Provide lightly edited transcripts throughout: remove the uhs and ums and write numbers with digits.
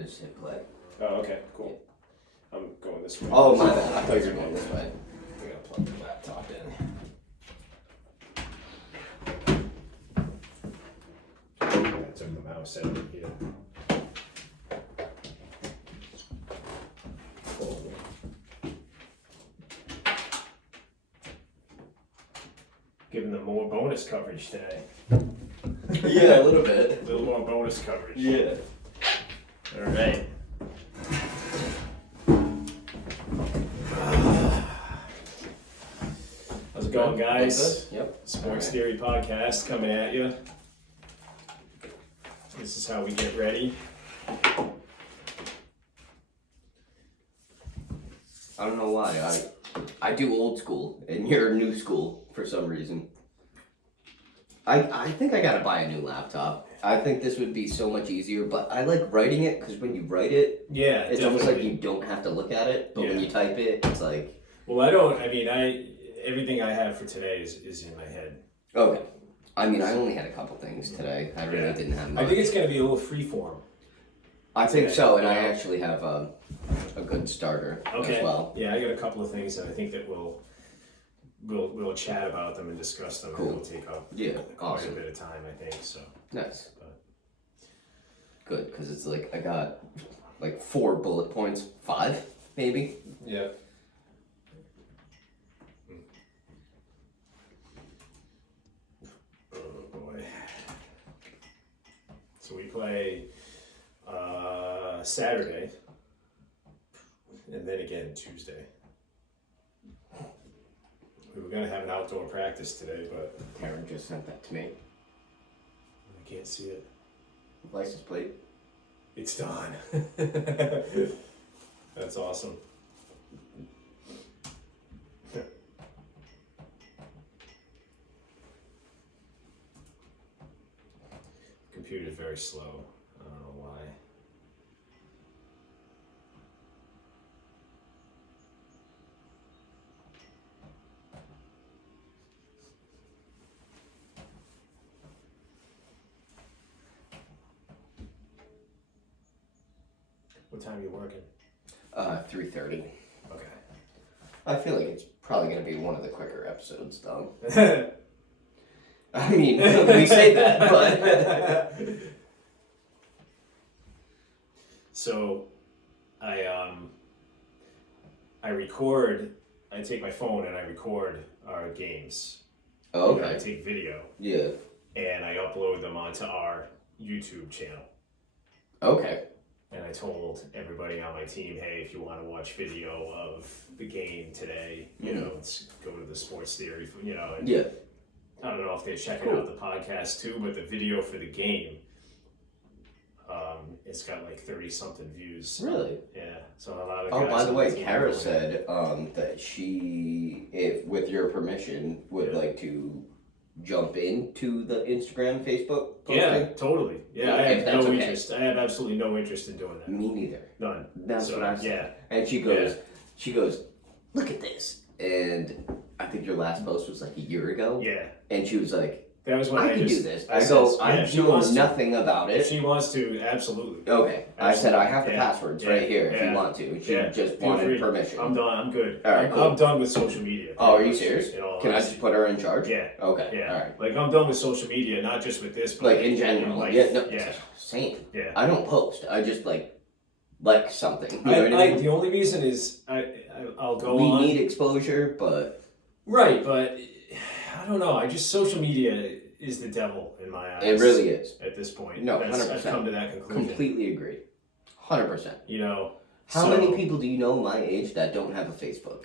I just hit play. Oh, okay, cool. I'm going this way. Oh, my bad. I thought you were going this way. I gotta plug the laptop in. I took the mouse out of here. Giving them more bonus coverage today. Yeah, a little bit. A little more bonus coverage. Yeah. All right. How's it going, guys? Yep. Sports Theory Podcast coming at you. This is how we get ready. I don't know why. I do old school, and you're new school for some reason. I think I gotta buy a new laptop. I think this would be so much easier, but I like writing it because when you write it, Yeah, it's almost like you don't have to look at it, but when you type it, it's like... Well, everything I have for today is in my head. Okay. I mean, I only had a couple things today. I really didn't have much. I think it's going to be a little freeform. I think so, and I actually have a good starter as well. Yeah, I got a couple of things that I think that we'll chat about them and discuss them. Cool. It'll take up quite a bit of time, I think. So nice. Good, because it's like I got like 4 bullet points, 5 maybe. Yeah. Oh boy. So we play Saturday, and then again Tuesday. We were gonna have an outdoor practice today, but Karen just sent that to me. I can't see it. License plate. It's done. That's awesome. Computer's very slow. I don't know why. What time are you working? 3:30. Okay. I feel like it's probably gonna be one of the quicker episodes, though. I mean, we say that, but so I record. I take my phone and I record our games. oh, You know, I okay. take video Yeah. and I upload them onto our YouTube channel. Okay. And I told everybody on my team, hey, if you want to watch video of the game today, you know, let's go to the Sports Theory, you know. And Yeah. I don't know if they're checking out the podcast too, but the video for the game, it's got like 30-something views. Really? Yeah. So a lot of Oh, guys by the on way, team Kara are doing said that she, if with your permission, would like to jump into the Instagram, Facebook posting. Yeah, totally. Yeah, I If have that's no okay. interest. I have absolutely no interest in doing that. Me neither. None. That's So, what I said. yeah. And she goes, look at this. And I think your last post was like a year ago. Yeah. And she was like, That was when I can do this. I said, go, yeah, I if she know wants to. nothing about If it. she wants to, absolutely. Okay. I said, I have the Yeah. passwords Yeah. right here if Yeah. you want to. And she just Feel wanted free. permission. I'm done. I'm good. All right, cool. I'm done with social media. Oh, are you serious? In all Can I honesty. just put her in charge? Yeah. Okay. Yeah. All right. Like I'm done with social media, not just with this, but Like in general. life. Yeah. No. Yeah. Same. Yeah. I don't post. I just like something. You know what I mean? The only reason is I'll go We on. need exposure, but Right, but I don't know. Social media is the devil in my eyes. it really is. At this point. No, I've 100%. come to that conclusion. Completely agree. 100%. You know. How many people do you know my age that don't have a Facebook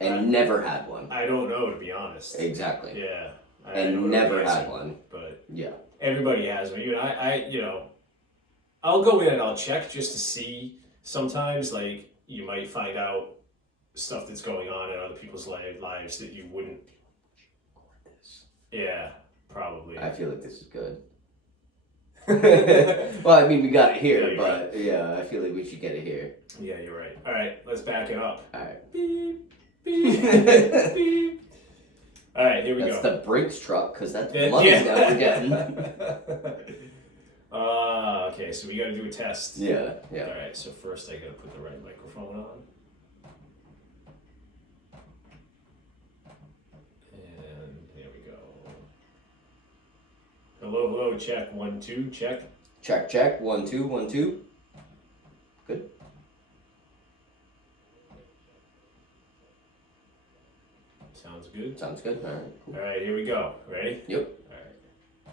and never had one? I don't know, to be honest. Exactly. Yeah. I And don't know never the had answer, one. But Yeah. everybody has one. You know, I'll go in and I'll check just to see. Sometimes, like, you might find out stuff that's going on in other people's lives that you wouldn't. Yeah, probably. I feel like this is good. Well, I mean, we got it here, Yeah, but yeah, I feel like we should get it here. Yeah, you're right. All right, let's back it up. All right. Beep, beep, beep. All right, here we That's go. the Brinks truck, because that's money that we're getting. Okay, so we got to do a test. Yeah. All right, so first I got to put the right microphone on. And there we go. Hello, hello, check, 1, 2, check. Check. 1, 2, 1, 2. Good. Sounds good. Sounds good. All right. Cool. All right, here we go. Ready? Yep. All right.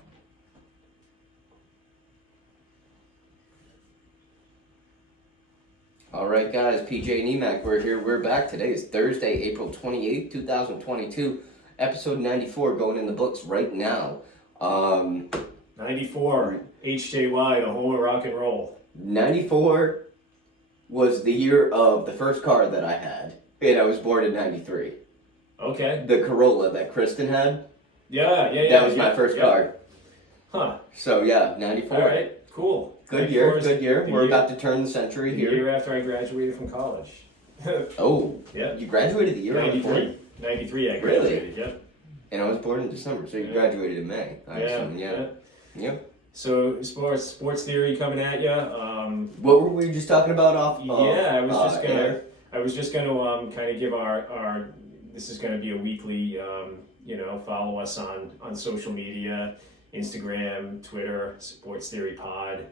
All right, guys. PJ and EMAC, we're here. We're back. Today is Thursday, April 28th, 2022. Episode 94 going in the books right now. 94, HJY, the whole rock and roll. 94 was the year of the first car that I had, and I was born in 93. Okay. The Corolla that Kristen had, Yeah. that was my first car. Huh. So yeah, 94. All right, cool. Good 94 year, is good year. the We're about to turn the century the here. year after I graduated from college. Oh, Yeah. you graduated the year before? 93 I Really? graduated, yep. And I was born in December, so you Yeah. graduated in May. I assume, yeah. Yep. So sports theory coming at you. What were we just talking about off? Yeah, air? I was just gonna kind of give our. This is gonna be a weekly. Follow us on social media, Instagram, Twitter, Sports Theory Pod.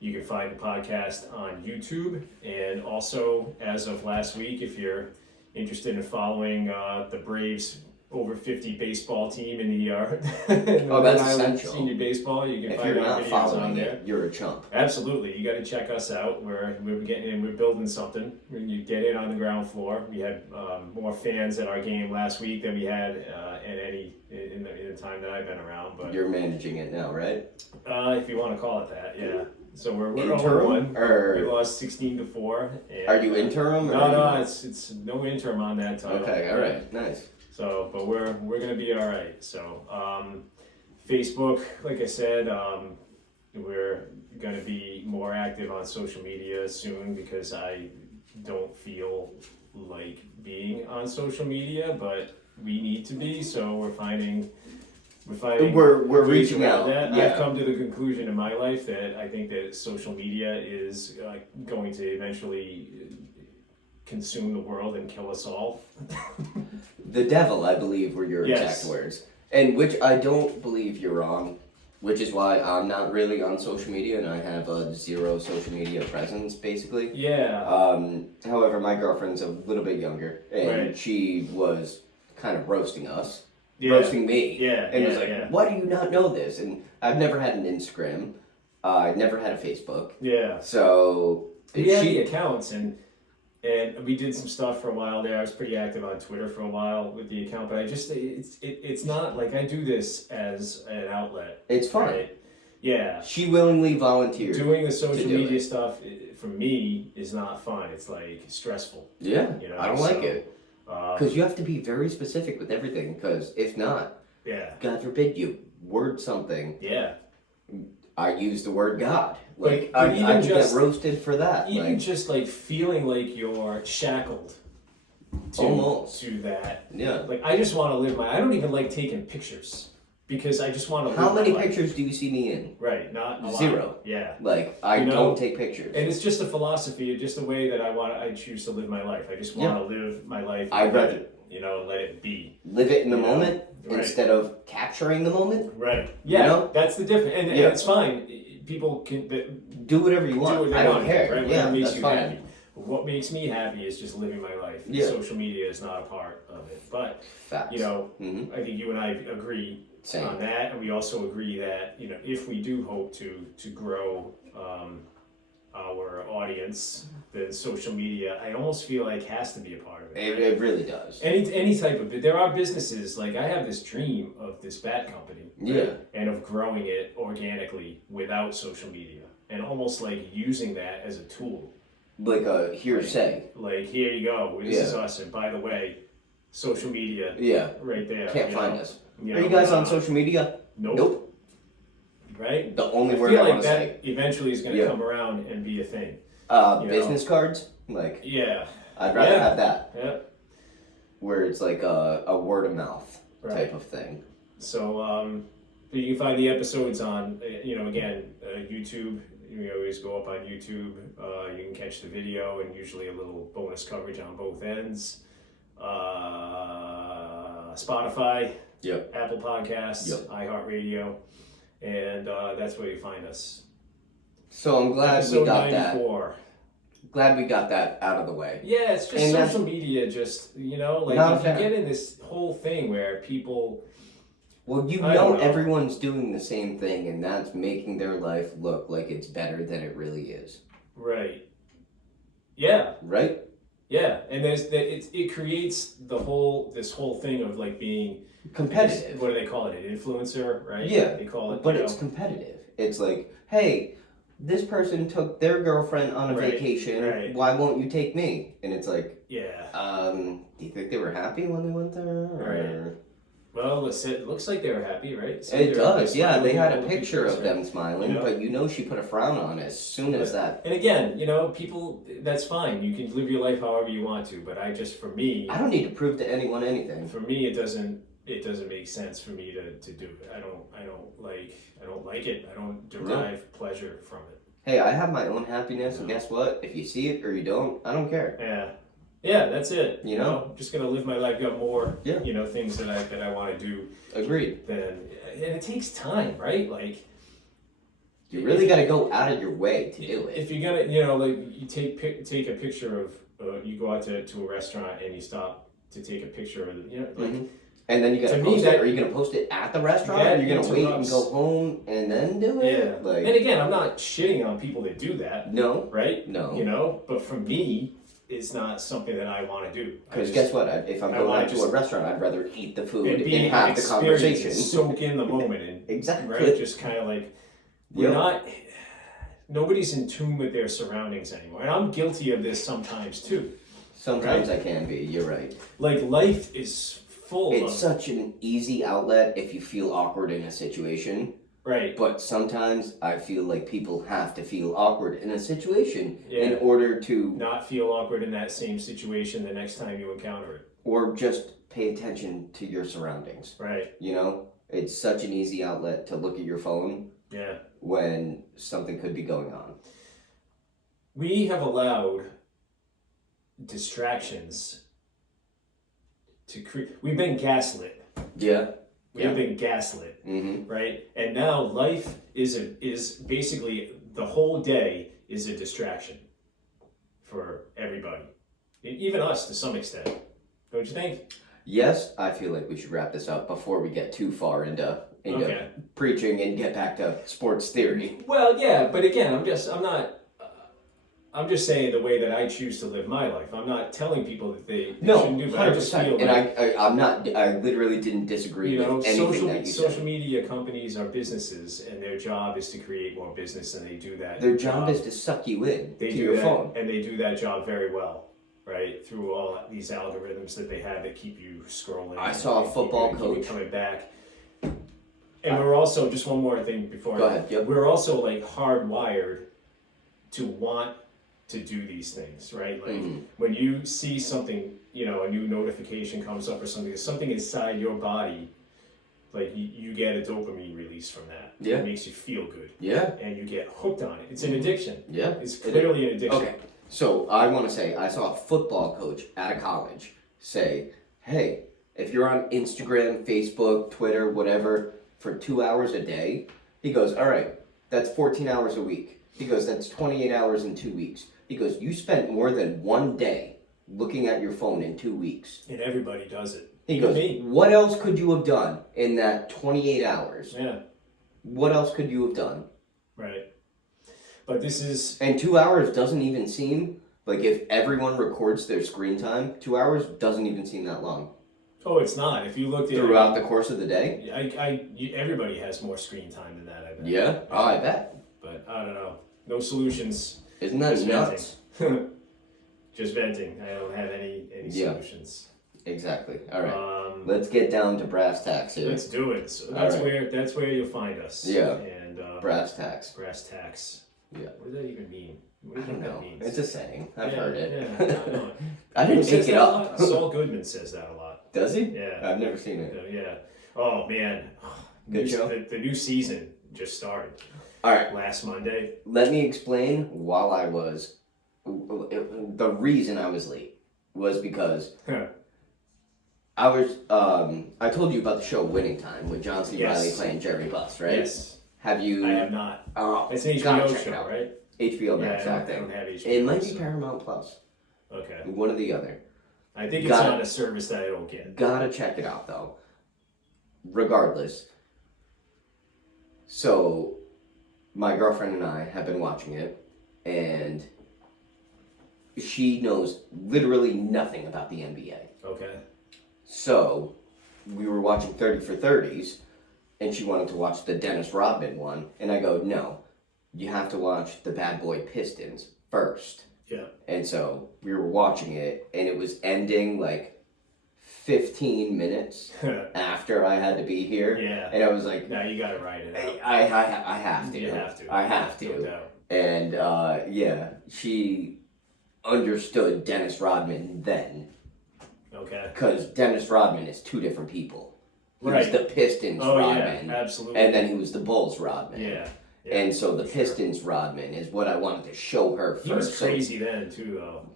You can find the podcast on YouTube, and also as of last week, if you're interested in following the Braves over 50 baseball team in the in Oh, that's Rhode Island essential. Senior Baseball, you can If find you're our not videos following on there. it, you're a chump. Absolutely, you got to check us out. We're getting in. We're building something. When you get in on the ground floor, we had more fans at our game last week than we had in the time that I've been around. But You're managing it now, right? if you want to call it that, yeah. So we're over Interim? one. We Or lost 16-4. And, are you interim? Or No, it's no interim on that title. Okay, all right, nice. So, but we're gonna be all right. So, Facebook, like I said, we're gonna be more active on social media soon because I don't feel like being on social media, but we need to be. So we're finding We're ways reaching around out. that. Yeah. I've come to the conclusion in my life that I think that social media is going to eventually consume the world and kill us all. The devil, I believe, were your Yes. exact words. And which I don't believe you're wrong, which is why I'm not really on social media and I have a zero social media presence, basically. Yeah. However, my girlfriend's a little bit younger, and Right. she was kind of roasting us, Yeah. roasting me, Yeah, and was yeah, like, yeah. "Why do you not know this?" And I've never had an Instagram, I've never had a Facebook, Yeah. so We had the accounts and we did some stuff for a while there. I was pretty active on Twitter for a while with the account, but it's not like I do this as an outlet. it's fun. Right? Yeah. She willingly volunteered. Doing the social do media it. stuff for me is not fun. It's like stressful. Yeah, You know, I don't like so, it because you have to be very specific with everything. Because if not, Yeah. God forbid you word something. Yeah. I use the word God. Like But I even could just- get roasted for that. Even Like, just like feeling like you're shackled to Almost. that. yeah. Like I just want to live my. I don't even like taking pictures because I just want to. How live many my life. pictures do you see me in? Right, not a lot. Zero. Yeah, Like I You know, don't take pictures. and it's just a philosophy, just a way that I choose to live my life. I just want to live my life. I'd and rather- let it, let it be. Live it in the You know, moment right. instead of capturing the moment. Right. Yeah, know? that's the difference, and Yeah. it's fine. People can Do whatever you want. do what they I don't want, care. Right? Yeah, Whatever makes that's you fine. happy. What makes me happy is just living my life. Yeah. Social media is not a part of it, but Facts. I think you and I agree Same. on that, and we also agree that if we do hope to grow our audience, then social media I almost feel like has to be a part of it. It really does. Any type of there are businesses like I have this dream of this bat company, Yeah. and of growing it organically without social media, and almost like using that as a tool. Like a hearsay. Like here you go, this is Yeah. us, and by the way, social media Yeah. right there. Can't you find know? us. You Are know, you guys on social media? Nope. Right? The only I word feel I like want to that say. eventually is going to Yeah. come around and be a thing. You Business cards. Like Yeah. I'd rather Yeah. have that, Yeah. where it's like a word of mouth Right. type of thing. So But you can find the episodes on, again, YouTube. You always go up on YouTube. You can catch the video and usually a little bonus coverage on both ends. Spotify, Yep. Apple Podcasts, Yep. iHeartRadio, and that's where you find us. So I'm glad Episode we got 94. Glad we got that out of the way. Yeah, it's just And social media. Just like Not a if you fan. get in this whole thing where people. Well, I don't know. everyone's doing the same thing, and that's making their life look like it's better than it really is. Right. Yeah. Right? Yeah, and it creates this whole thing of like being Competitive. What do they call it? An influencer, right? Yeah, they call it. But it's competitive. It's like, hey, this person took their girlfriend on a Right, vacation. right. Why won't you take me? And it's like, yeah. do you think they were happy when they went there? Or... Well, it looks like they were happy, right? So It they're does, yeah. smiling They had all a the picture pictures, of right? them smiling, You know? but she put a frown on as soon as that. And again, people, that's fine. You can live your life however you want to, but for me, I don't need to prove to anyone anything. for me, it doesn't make sense for me to do it. I don't like it. I don't derive pleasure from it. Hey, I have my own happiness, and guess what? If you see it or you don't, I don't care. Yeah, that's it. You know? I'm just gonna live my life, got more, Yeah. things that I want to do. Agreed. And it takes time, right? Like, You really got to go out of your way to do it. if you're gonna, you take a picture of, you go out to a restaurant and you stop to take a picture of, Mhm. And then you got To to me, post that- it. Are you going to post it at the restaurant? That Or are you going to wait and interrupts- go home and then do it? yeah. Like, And again, I'm not shitting on people that do that, no, right? no. But for me, it's not something that I want to do. Because guess what? If I'm I going wanna out to a restaurant, I'd rather eat the food It'd be and an have the experience, conversation. soak in the moment, and Exactly. right, just kind of like we're Yep. not. Nobody's in tune with their surroundings anymore, and I'm guilty of this sometimes too. Sometimes I can be. You're right. Like life is full It's of such an easy outlet if you feel awkward in a situation. right. But sometimes I feel like people have to feel awkward in a situation Yeah. in order to, Not feel awkward in that same situation the next time you encounter it. or just pay attention to your surroundings. Right. You know, it's such an easy outlet to look at your phone Yeah. when something could be going on. We have allowed distractions to create. We've been gaslit. Yeah. We've been gaslit. Mm-hmm. Right? And now life is basically the whole day is a distraction for everybody, even us to some extent. Don't you think? Yes, I feel like we should wrap this up before we get too far into Okay. preaching and get back to sports theory. Well, yeah, but again, I'm just saying the way that I choose to live my life. I'm not telling people that they No, shouldn't do, but I just 100%. feel like, And I'm not. I literally didn't disagree with anything that you social said. media companies are businesses, and their job is to create more business, and they do that. Their job is to suck you in They to do your that, phone. and they do that job very well, right? Through all these algorithms that they have that keep you scrolling. I saw a and football keep you coach. coming back. And we're also, just one more thing before. Go ahead, yep. We're also like hardwired to want to do these things, right? Like Mhm. when you see something, a new notification comes up or something inside your body, like you get a dopamine release from that. Yeah. It makes you feel good. Yeah. And you get hooked on it. It's an addiction. Yeah. It's clearly an addiction. Okay. So I want to say I saw a football coach at a college say, "Hey, if you're on Instagram, Facebook, Twitter, whatever, for 2 hours a day," he goes, "All right, that's 14 hours a week." He goes, "That's 28 hours in 2 weeks." He goes, "You spent more than one day looking at your phone in 2 weeks." And everybody does it. He Even goes, me. "What else could you have done in that 28 hours? Yeah, What else could you have done?" right. But this is And 2 hours doesn't even seem like, if everyone records their screen time, 2 hours doesn't even seem that long. it's not. If you looked at Throughout the course of the day? everybody has more screen time than that. I bet. Yeah. Oh, I bet. But I don't know. No solutions. Isn't that Just nuts? Just venting. I don't have any Yeah. solutions. Exactly. All right. Um, Let's get down to brass tacks here. let's do it. So All right. that's where you'll find us. Yeah. And Brass tacks. brass tacks. Yeah. What does that even mean? What do I you don't think know. that means? It's a saying. I've Yeah, heard it. Yeah, I know. I Who didn't says make it that a up. lot? Saul Goodman says that a lot. Does he? Yeah. I've never seen it. Yeah. Oh man, Good show. The new season just started All right. last Monday. Let me explain while I was. The reason I was late was because I was. I told you about the show Winning Time with John C. Yes. Reilly playing Jerry Buss, right? Yes, Have you? I have not. Oh, It's an gotta HBO check it show, out. right? HBO Yeah, Max, I I don't think. have HBO. It might be so- Paramount Plus. Okay. One or the other. I think it's Got it. on a service that I don't get. Gotta check it out though. Regardless. So, my girlfriend and I have been watching it, and she knows literally nothing about the NBA. Okay. So, we were watching 30 for 30s, and she wanted to watch the Dennis Rodman one, and I go, no, you have to watch the Bad Boy Pistons first. Yeah. And so we were watching it, and it was ending like 15 minutes after I had to be here. Yeah. And I was like, Now you gotta write it out. I have to. You have to. I have No to. doubt. And yeah, she understood Dennis Rodman then, Okay. because Dennis Rodman is two different people. He Right. was the Pistons Oh Rodman, yeah, absolutely. and then he was the Bulls Rodman. yeah. And so the for sure. Pistons Rodman is what I wanted to show her first. He was So crazy then too, though.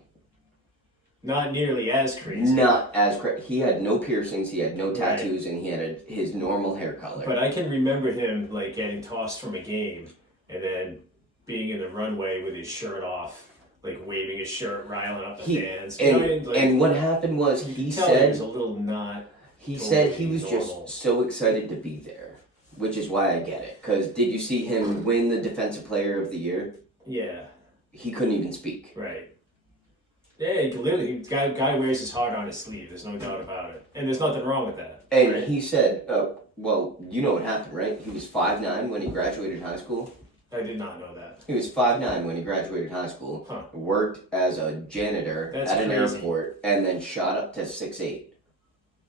Not nearly as crazy. not as crazy. He had no piercings, he had no tattoos, and he had his normal hair color. But I can remember him like getting tossed from a game and then being in the runway with his shirt off, like waving his shirt, riling up the fans. You know And, what I mean? Like, and what happened was you he could tell he was said a little not. he totally said he was normal. just so excited to be there, which is why I get it. Because did you see him win the Defensive Player of the Year? Yeah. He couldn't even speak. Right. Yeah, he can literally, guy wears his heart on his sleeve. There's no doubt about it, and there's nothing wrong with that. And right? he said, well, you know what happened, right? He was 5'9" when he graduated high school. I did not know that. He was 5'9" when he graduated high school, Huh. worked as a janitor That's at an crazy. airport, and then shot up to 6'8".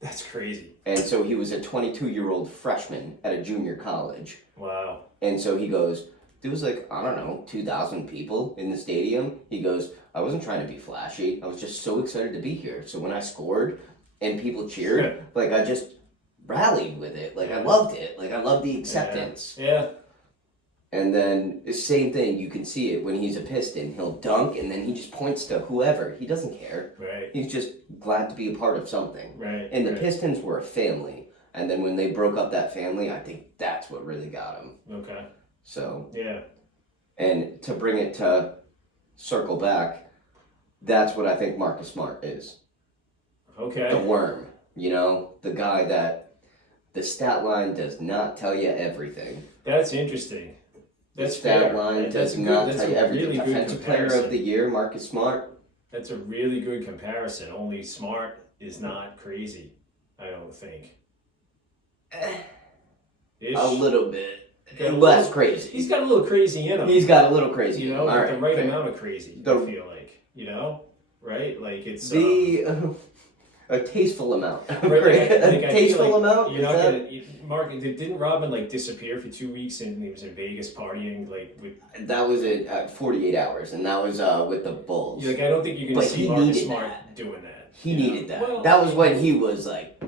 That's crazy. And so he was a 22-year-old freshman at a junior college. Wow. And so he goes, there was like, I don't know, 2,000 people in the stadium. He goes, I wasn't trying to be flashy. I was just so excited to be here. So when I scored and people cheered, like I just rallied with it. Like I loved it. Like I loved the acceptance. Yeah. And then the same thing, you can see it when he's a Piston. He'll dunk and then he just points to whoever. He doesn't care. Right. He's just glad to be a part of something. Right. And the right. Pistons were a family. And then when they broke up that family, I think that's what really got him. Okay. So, Yeah. and to bring it to circle back, that's what I think Marcus Smart is. The Okay. worm, you know, the guy that the stat line does not tell you everything. That's interesting. That's The stat fair. line That's does a good- not that's tell a you everything. really good Defensive Player comparison. of the Year, Marcus Smart. That's a really good comparison. Only Smart is not crazy, I don't think. Ish. A little bit. Got a Less little- crazy. He's got a little crazy in him. He's got a little crazy. you know, All like right, the right fair. amount of crazy. The- I feel like, you know, right? Like it's A tasteful amount. right, A like, I tasteful feel like amount? You're Is not that- gonna, Mark. Didn't Robin like disappear for 2 weeks and he was in Vegas partying like with? That was at 48 hours, and that was with the Bulls. Like I don't think you're gonna But see he Marcus needed Smart that. doing that. He you know? needed that. Well, That was when he was like,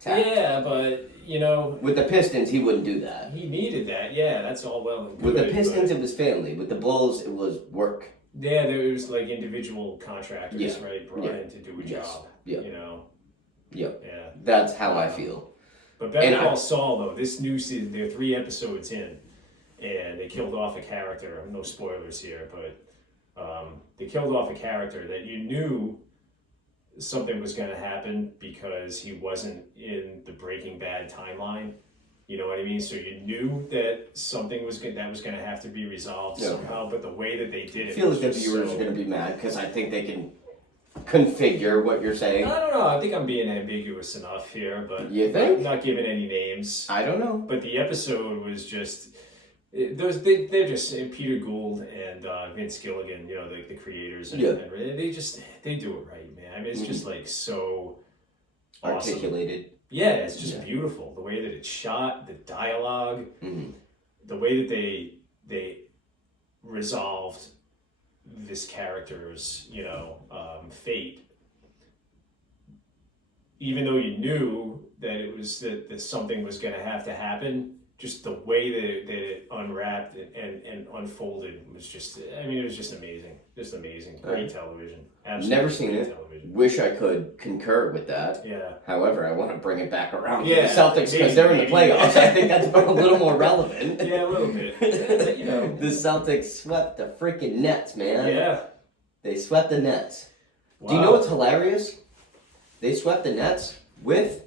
tapped. yeah, but you know, With the Pistons, he wouldn't do that. he needed that. Yeah, that's all well and good. With the Pistons, but- it was family. With the Bulls, it was work. yeah, there was like individual contractors, Yeah. right, brought Yeah. in to do a Yes. job. Yeah. You know. Yep. Yeah. That's how I feel. But Better And Call Saul, though, this new season, they're 3 episodes in, and they killed off a character. No spoilers here, but they killed off a character that you knew something was going to happen because he wasn't in the Breaking Bad timeline. You know what I mean? So you knew that something was going to have to be resolved Yeah. somehow. But the way that they did I it, feel was like the just viewers so- are going to be mad because I think they can configure what you're saying. I don't know. I think I'm being ambiguous enough here, but You think? not giving any names. I don't know. But the episode was just they're just Peter Gould and Vince Gilligan, you know, the creators, and, Yeah. and they do it right, man. I mean, it's just like so awesome. Articulated. Yeah, it's just Yeah. beautiful. The way that it's shot, the dialogue, Mhm. the way that they resolved this character's, fate. even though you knew that that something was going to have to happen, just the way that it unwrapped and unfolded was just, I mean, it was just amazing. Just amazing. Great television. Absolutely Never seen great it. television. Wish I could concur with that. Yeah. However, I want to bring it back around Yeah, to the Celtics because maybe, they're in the maybe. playoffs. I think that's a little more relevant. Yeah, a little bit. But, you know. The Celtics swept the freaking Nets, man. Yeah. They swept the Nets. Wow. Do you know what's hilarious? They swept the Nets with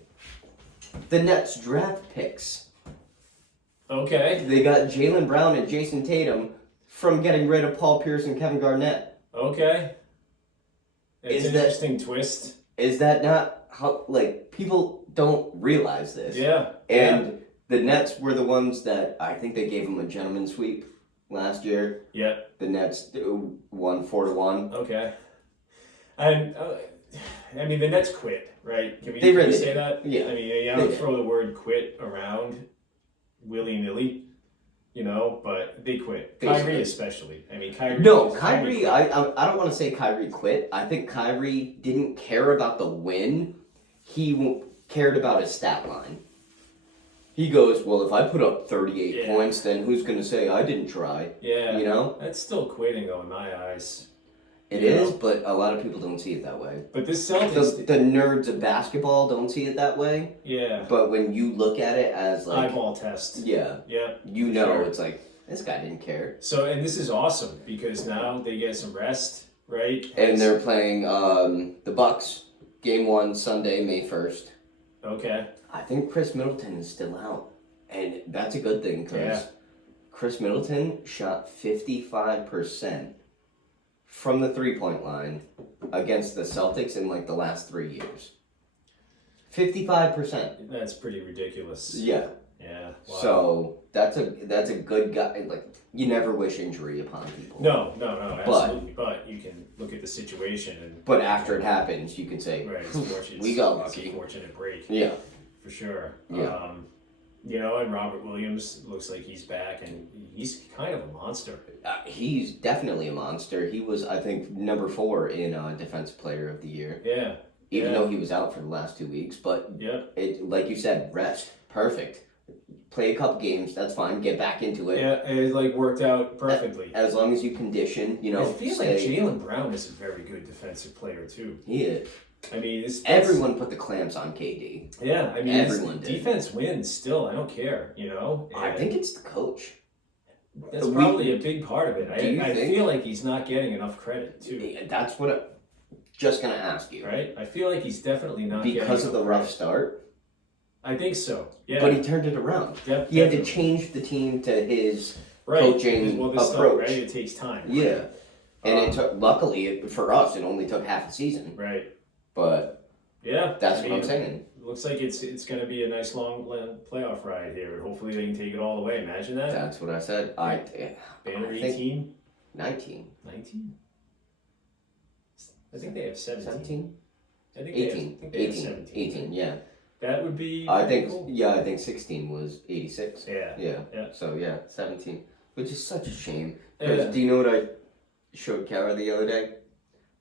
the Nets draft picks. Okay. They got Jaylen Brown and Jason Tatum from getting rid of Paul Pierce and Kevin Garnett. Okay. That's Is an that- interesting twist. Is that not how, like, people don't realize this? Yeah. And the Nets were the ones that, I think they gave them a gentleman's sweep last year. Yeah. The Nets won 4-1. Okay. And I mean, the Nets quit, right? Can we, They can really we say did. that? Yeah. I mean, I They don't did. throw the word quit around willy nilly, you know, but they quit. Basically. Kyrie especially. I mean, Kyrie. No, quit. Kyrie, I don't want to say Kyrie quit. I think Kyrie didn't care about the win. He cared about his stat line. He goes, well, if I put up 38 Yeah. points, then who's going to say I didn't try? Yeah. You know? That's still quitting, though, in my eyes. It You is, know? but a lot of people don't see it that way. But this Celtics. The nerds of basketball don't see it that way. Yeah. But when you look at it as like, Eyeball test. yeah, Yeah. you for know, sure. it's like this guy didn't care. So, and this is awesome because now they get some rest, right? And they're playing the Bucks. Game 1 Sunday, May 1st. Okay. I think Chris Middleton is still out, and that's a good thing because Yeah. Chris Middleton shot 55% from the 3-point line against the Celtics in like the last 3 years. 55%. That's pretty ridiculous. Yeah. Yeah. Wow. So that's a good guy. Like you never wish injury upon people. No, absolutely. But you can look at the situation and But after it happens, you can say, right, it's fortunate. "We got It's a lucky." fortunate break Yeah. for sure. Yeah. You know, and Robert Williams looks like he's back, and he's kind of a monster. He's definitely a monster. He was, I think, number 4 in Defensive Player of the Year, Yeah. even Yeah. though he was out for the last 2 weeks. But Yeah. it, like you said, rest, perfect. Play a couple games, that's fine. Get back into it. Yeah. It like worked out perfectly. As long as you condition, you know. I feel like Jaylen Brown is a very good defensive player too. He is. I mean, Everyone put the clamps on KD. Yeah, I mean, Everyone did. defense wins still. I don't care, you know. I And think it's the coach. that's we- probably a big part of it. Do you I think? feel like he's not getting enough credit too. Yeah, that's what I'm just gonna ask you. Right? I feel like he's definitely not Because getting of the enough rough credit. start, I think so. Yeah. but he turned it around. Yep, He had to definitely. change the team to his right. coaching well, this stuff, approach. right? It takes time. Yeah, and it Um, took. Luckily, for us, it only took half a season. Right. But Yeah. that's I what I'm mean, saying. Looks like it's going to be a nice long playoff ride here. Hopefully they can take it all the way. Imagine that. That's what I said. I Banner think 18, 19, 19. I think they have 17. 17, I think 18, they have, I think they have 18, 17. 18. Yeah, That would be. I pretty think. cool. Yeah, I think 16 was 86. Yeah. Yeah. Yeah. So yeah, 17, which is such a shame. Yeah. Because do you know what I showed Kara the other day?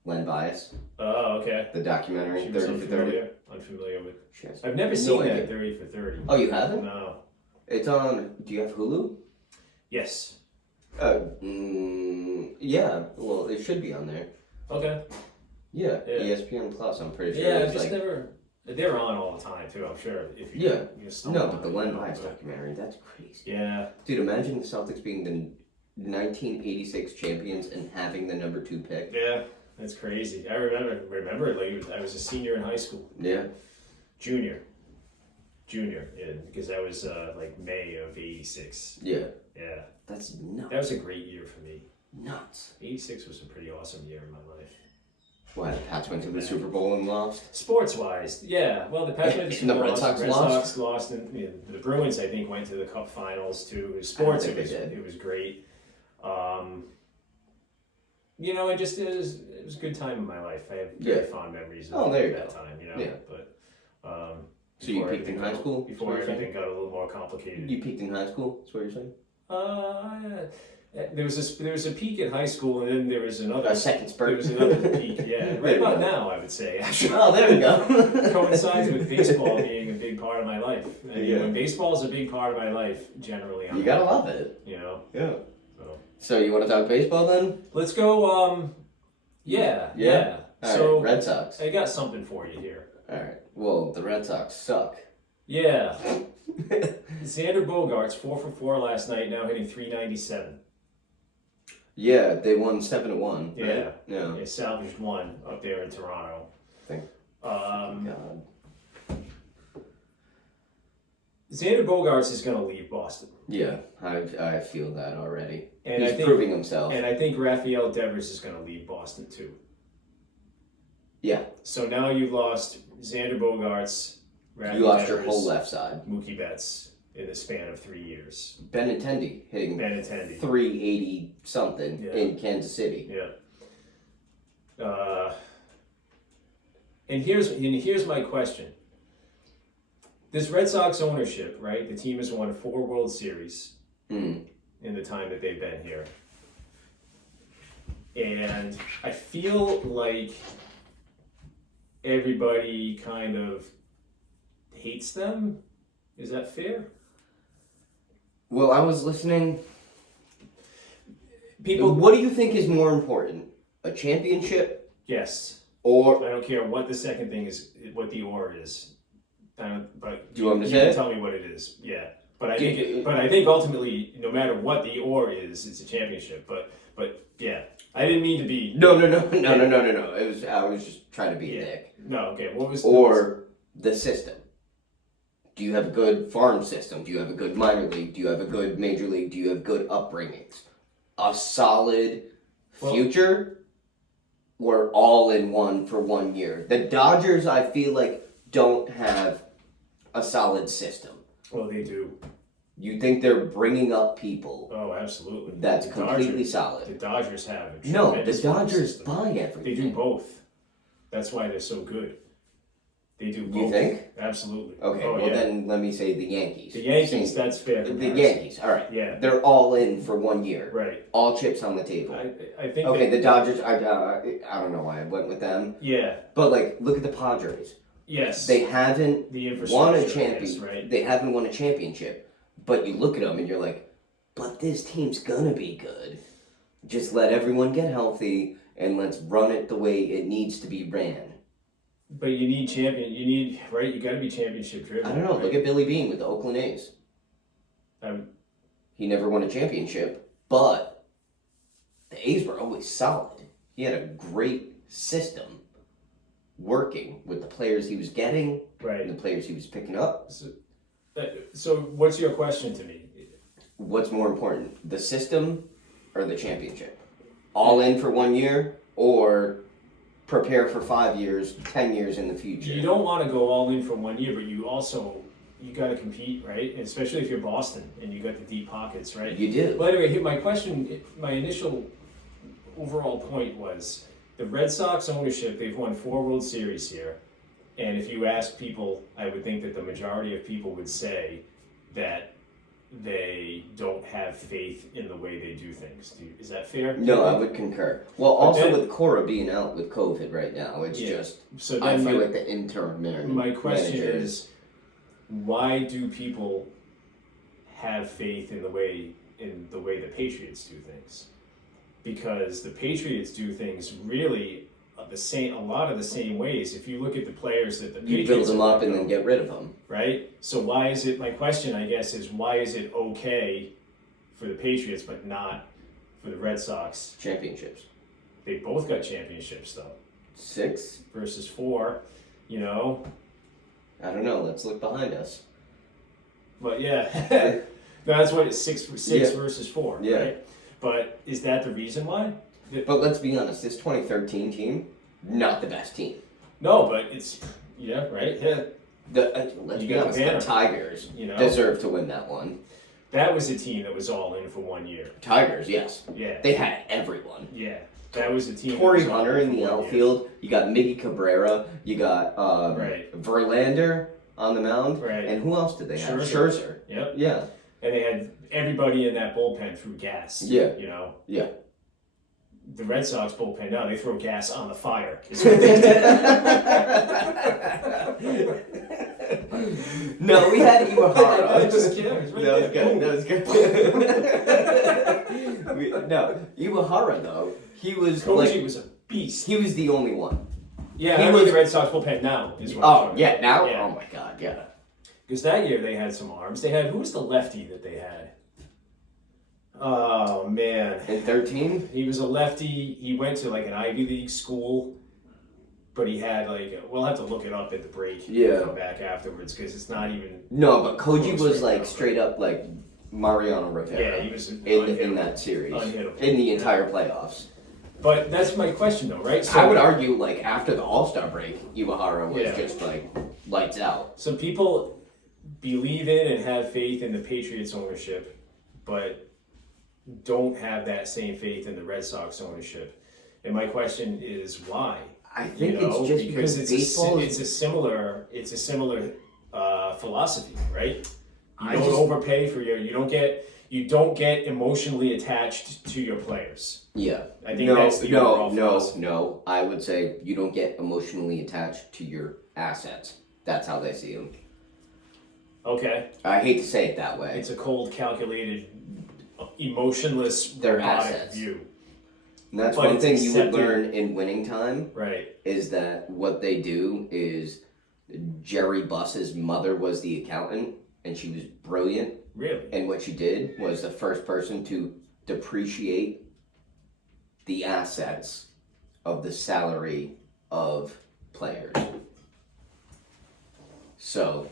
Len Bias, Oh, okay. the documentary, She was 30 for 30. unfamiliar with. She has I've never no seen idea. that 30 for 30. Oh, you haven't? No. It's on. Do you have Hulu? Yes. Yeah. Well, it should be on there. Okay. Yeah. Yeah. ESPN Plus. I'm pretty sure. Yeah, I've it's just like, never. They're on all the time too. I'm sure. If you, Yeah. You stumble no, on but the it, Len you know, Bias but- documentary. That's crazy. Yeah. Dude, imagine the Celtics being the 1986 champions and having the number 2 pick. Yeah. That's crazy. I remember. Like I was a senior in high school. Yeah. Junior. Yeah, because that was like May of '86. Yeah. Yeah. That's nuts. That was a great year for me. Nuts. '86 was a pretty awesome year in my life. What? Pats went to the Super Bowl and lost. Sports wise, yeah. Well, the Pats went to And the Super Bowl, Red Sox Red lost? Sox lost, and the Bruins I think went to the Cup Finals too. Sports, think it was they did. it was great. You know, it was a good time in my life. I have very Yeah. fond memories of Oh, there you that go. time. You know, Yeah. but So you before peaked in everything high got- school? before That's what you're everything got a little more complicated. You peaked in high school? That's what you're saying? There was a peak in high school, and then there was another. A second spurt. There was another peak. Yeah, There right you about go. now, I would say. Actually, Oh, there we go. coincides with baseball being a big part of my life. I mean, Yeah. when baseball is a big part of my life, generally, You gotta love it. you know. Yeah. So So you want to talk baseball then? let's go. Yeah. Yeah? All So right, Red Sox. I got something for you here. All right. Well, the Red Sox suck. Yeah. Xander Bogaerts 4 for 4 last night. Now hitting .397. Yeah, they won 7-1. Yeah. Right? Yeah. They salvaged one up there in Toronto. Thank God. Xander Bogaerts is going to leave Boston. Yeah, I feel that already. And He's I think, proving himself. And I think Rafael Devers is going to leave Boston too. Yeah. So now you've lost Xander Bogaerts, Rafael You lost Devers, your whole left side. Mookie Betts in the span of 3 years. Benintendi hitting Benintendi. 380 something Yeah. in Kansas City. Yeah. And here's my question. This Red Sox ownership, right? The team has won 4 World Series Mm. in the time that they've been here. And I feel like everybody kind of hates them. Is that fair? Well, I was listening. People, What do you think is more important? A championship yes. or I don't care what the second thing is, what the or is. But Do you want me to you say can it? tell me what it is. Yeah, but I Do think you- but I think ultimately, no matter what the or is, it's a championship. But yeah, I didn't mean to be. No. I was just trying to be a Yeah. dick. No, okay. What was Or the system. Do you have a good farm system? Do you have a good minor league? Do you have a good major league? Do you have good upbringings? A solid Well- future? Or all in one for 1 year? The Dodgers, I feel like, don't have a solid system. Well, they do. You think they're bringing up people Oh, absolutely. that's The completely Dodgers, solid? The Dodgers have a No, the tremendous farm Dodgers system. buy They everything. do both. That's why they're so good. They do both. You think? Absolutely. Okay, Oh, well yeah. then let me say the Yankees. The Yankees. That's fair. The comparison. Yankees, alright. Yeah. They're all in for 1 year. Right. All chips on the table. I think. Okay, that- the Dodgers, I don't know why I went with them. Yeah. But, like, look at the Padres. Yes. They haven't the won infrastructure. a I guess, champion. right. They haven't won a championship. But you look at them and you're like, but this team's gonna be good. Just let everyone get healthy and let's run it the way it needs to be ran. But you need champion. You need right. You got to be championship driven. I don't know. Right? Look at Billy Beane with the Oakland A's. Um, He never won a championship, but the A's were always solid. He had a great system working with the players he was getting right. and the players he was picking up. So, what's your question to me? What's more important, the system or the championship? All in for 1 year or prepare for 5 years, 10 years in the future? You don't want to go all in for 1 year, but you got to compete, right? And especially if you're Boston and you got the deep pockets, right? You do. Well, anyway, here my question, my initial overall point was the Red Sox ownership. They've won 4 World Series here, and if you ask people, I would think that the majority of people would say that they don't have faith in the way they do things. Is that fair? No, I would concur. Well, But also then- with Cora being out with COVID right now, it's Yeah. just, So I then feel my, like the interim my question manager is, why do people have faith in the way the Patriots do things? Because the Patriots do things really a lot of the same ways. If you look at the players that the you Patriots build them have up and then get rid of them. right? So why is it? My question, I guess, is why is it okay for the Patriots but not for the Red Sox? Championships. They both got championships though, 6? versus 4. You know, I don't know. Let's look behind us. but yeah, that's what it's 6 Yeah. versus 4, Yeah. right? But is that the reason why? But let's be honest, this 2013 team, not the best team. No, but it's right. Yeah, Let's You be got honest, the the banner. Tigers You know? deserve to win that one. that was a team that was all in for 1 year. Tigers, yes. Yeah, They had everyone. yeah, that was a team. that Torrey was all Hunter in in the for 1 year. outfield. You got Miggy Cabrera. You got Right. Verlander on the mound. Right. And who else did they have? Scherzer. Scherzer. Yep. Yeah. and they had everybody in that bullpen threw gas. Yeah. You know? Yeah. The Red Sox bullpen, now they throw gas on the fire. Is what they do. No, we had Iwahara. I'm just kidding. It was right That was there. good. That was good. No, Iwahara though, he was Koji was a beast. he was the only one. Yeah, he I was the Red Sox bullpen now. Is what I'm Oh talking yeah, about. now Yeah. oh my god, yeah. Because that year they had some arms. They had, who was the lefty that they had? Oh man, In 13, he was a lefty. He went to like an Ivy League school, but he had like, we'll have to look it up at the break. Yeah. Come back afterwards because it's not even. no, but Koji Close was right like now. straight up like Mariano Rivera. Yeah, he was in that series, Unhittable. in the entire playoffs. But that's my question though, right? I would argue like after the All-Star break, Iwahara was Yeah. just like lights out. Some people believe in and have faith in the Patriots ownership, but don't have that same faith in the Red Sox ownership. And my question is why? I think it's just because baseball it's a similar philosophy, right? You I don't just- overpay for you don't get emotionally attached to your players. Yeah. I think that's the overall philosophy. No. I would say you don't get emotionally attached to your assets. That's how they see them. Okay, I hate to say it that way. it's a cold, calculated, emotionless, Their robotic assets. view. And that's but one it's thing you would accepted. learn in winning time Right. is that what they do is Jerry Buss's mother was the accountant and she was brilliant. Really? And what she did was the first person to depreciate the assets of the salary of players. So,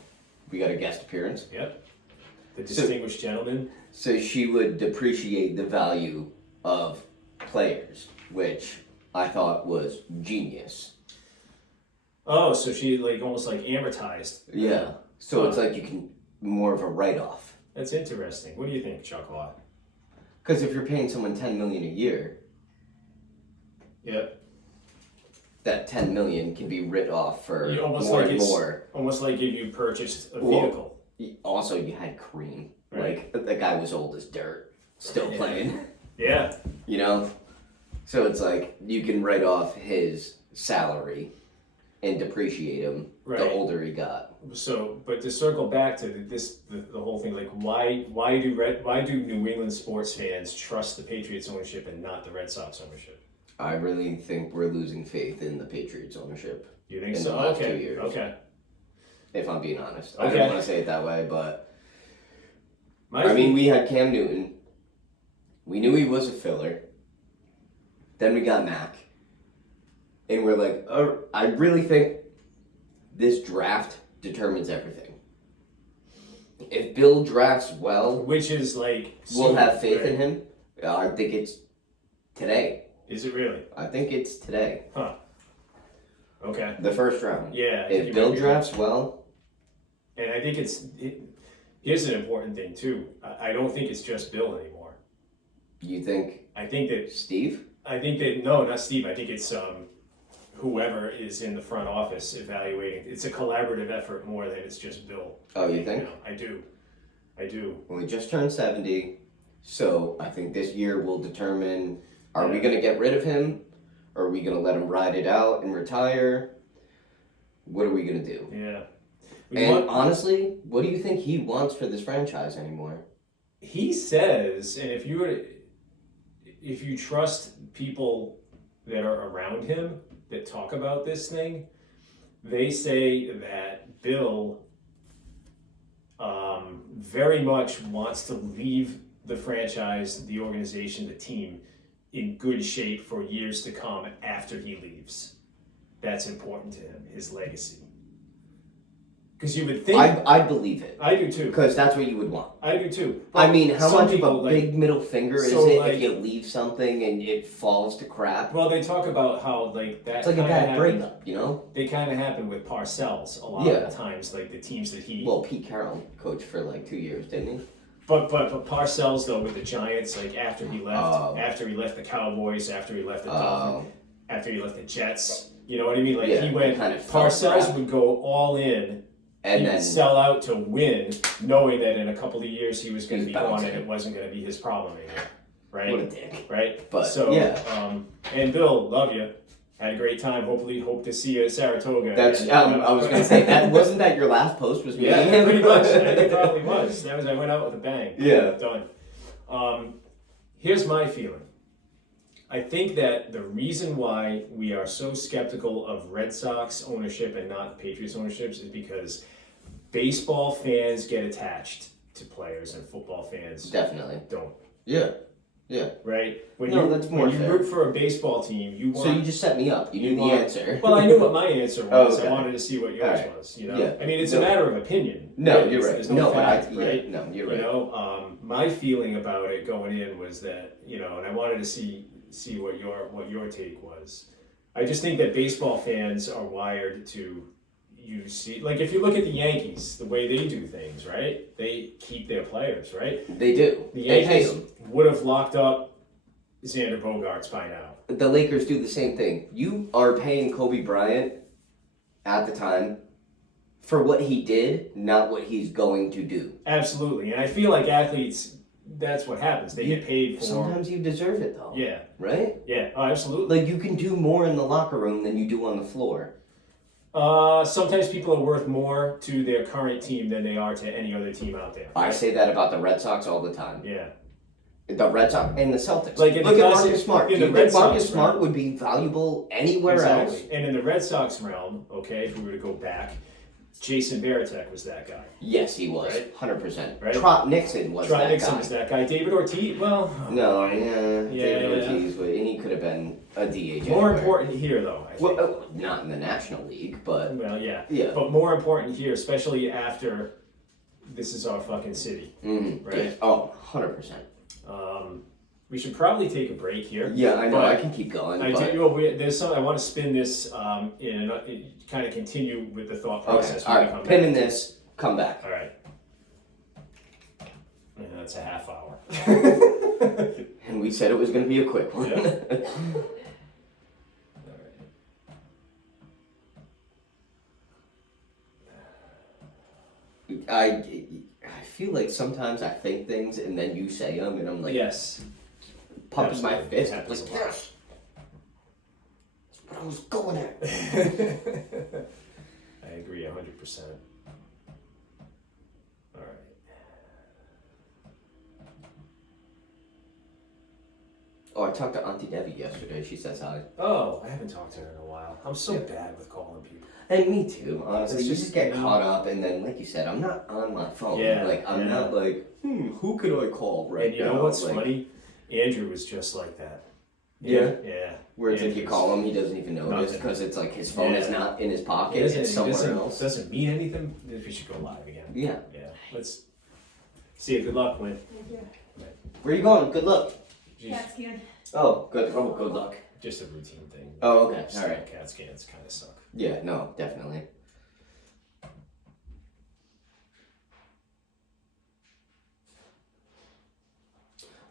we got a guest appearance. Yep. The So- distinguished gentleman. So she would depreciate the value of players, which I thought was genius. Oh, so she like almost like amortized. Yeah. So it's like you can more of a write-off. That's interesting. What do you think, Chocolat? Because if you're paying someone $10 million a year, Yep. that $10 million can be writ off for You almost more like and it's more. almost like if you purchased a Well, vehicle. Also, you had Kareem. Right. Like the guy was old as dirt, still Yeah. playing. Yeah. You know, so it's like you can write off his salary and depreciate him Right. the older he got. So, but to circle back to the whole thing, like why do New England sports fans trust the Patriots ownership and not the Red Sox ownership? I really think we're losing faith in the Patriots ownership. You think In so? the last Okay. 2 years. Okay. If I'm being honest, I Okay. don't want to say it that way, but My I mean, we had Cam Newton. We knew he was a filler. Then we got Mac, and we're like, oh, I really think this draft determines everything. If Bill drafts well, which is like we'll soon, have faith right? in him. I think it's today. Is it really? I think it's today. Okay. The first round. Yeah. I think you If might Bill be right. drafts well, And I think here's an important thing too. I don't think it's just Bill anymore. you think I think Steve? that no, not Steve. I think it's whoever is in the front office evaluating. It's a collaborative effort more than it's just Bill. Oh, you think? know, I do. Well, we just turned 70, so I think this year will determine, are we going to get rid of him? Or are we going to let him ride it out and retire? What are we going to do? Yeah. And honestly, what do you think he wants for this franchise anymore? He says, and if you trust people that are around him that talk about this thing, they say that Bill very much wants to leave the franchise, the organization, the team in good shape for years to come after he leaves. That's important to him, his legacy. Because you would think... I believe it. I do too. Because that's what you would want. I do too. I mean, how Some much of a people, like- big middle finger is so, it like- if you leave something and it falls to crap? Well, they talk about how like that. It's like a kinda bad happened- breakup, you know? They kind of happen with Parcells a lot Yeah. of the times, like the teams that he. Well, Pete Carroll coached for like 2 years, didn't he? But Parcells though with the Giants, like after he left, Oh. after he left the Cowboys, after he left the Oh. Dolphins, after he left the Jets. You know what I mean? Like Yeah, he went. he kind of fell Parcells crap. would go all in And he then would sell out to win, knowing that in a couple of years he was going to He's be gone bouncing. and it wasn't going to be his problem anymore. Right? what a dick. Right? But, so, yeah. And Bill, love you. Had a great time. Hope to see you at Saratoga. That's And, I was gonna say that wasn't that your last post was me. Yeah, pretty much. I think it probably was. That was I went out with a bang. Yeah. Done. Here's my feeling. I think that the reason why we are so skeptical of Red Sox ownership and not Patriots ownerships is because baseball fans get attached to players and football fans Definitely. don't. Yeah. Yeah. Right? When No, you, that's more when you fair. root for a baseball team, you want. So you just set me up. You knew the want- answer. Well, I knew what my answer was. Okay. I wanted to see what yours Alright. was. You know, Yeah. I mean, it's No. a matter of opinion. No, right? you're right. There's no but fact, right? No, you're You right. know, my feeling about it going in was that, you know, and I wanted to see what your take was. I just think that baseball fans are wired to like if you look at the Yankees, the way they do things, right? They keep their players, right? They do. The They pay Yankees them. would have locked up Xander Bogaerts by now. The Lakers do the same thing. You are paying Kobe Bryant at the time for what he did, not what he's going to do. Absolutely, and I feel like athletes, that's what happens. They get paid for. Sometimes you deserve it though. Yeah, Right? yeah, oh, absolutely. Like you can do more in the locker room than you do on the floor. Sometimes people are worth more to their current team than they are to any other team out there. I say that about the Red Sox all the time. Yeah. The Red Sox and the Celtics. Like in Look the at classic- Marcus Smart. Do in you the think Red Sox, Marcus Smart right? would be valuable anywhere Exactly. else? And in the Red Sox realm, okay, if we were to go back, Jason Varitek was that guy. Yes, he was. Right. 100%. Right. Trot Nixon was Trot that Nixon guy. was that guy. David Ortiz, well, No, Yeah, David yeah. Ortiz, and he could have been a DH. more anywhere. important here though, I think. Well, not in the National League, but Well, yeah. yeah. But more important here, especially after this is our fucking city. Mhm. Right. Yeah. Oh, 100%. We should probably take a break here. Yeah, I know. But I can keep going. I but... do. Well, there's some. I want to spin this kind of continue with the thought Okay. process. All when we right. come Pin in back. this. Come back. All right. Yeah, that's a half hour. And we said it was going to be a quick one. Yeah. I feel like sometimes I think things and then you say them and I'm like Yes. pumping my Absolutely. fist. It Like, happens a lot. yes. That's what I was going at. I agree 100%. All right. Oh, I talked to Auntie Debbie yesterday. She says hi. Oh, I haven't talked to her in a while. I'm so bad with calling people. And me too, honestly. It's You just, just get you know- caught up, and then, like you said, I'm not on my phone. Yeah, Like, I'm yeah. not like, who could I call right And you now? know what's Like, funny? Andrew was just like that. Yeah? Yeah. Where it's like you Andrew's- call him, he doesn't even notice Nothing. because it's like his phone is Yeah. not in his pocket, It it's somewhere else. doesn't mean anything. We should go live again. Yeah. Yeah. Let's see you. Good luck, Win. Thank you. Where you going? Good luck. Jeez. CAT scan. Oh, good luck. Just a routine thing. Oh, okay. Just All right. CAT scans kind of suck. Yeah, no, definitely.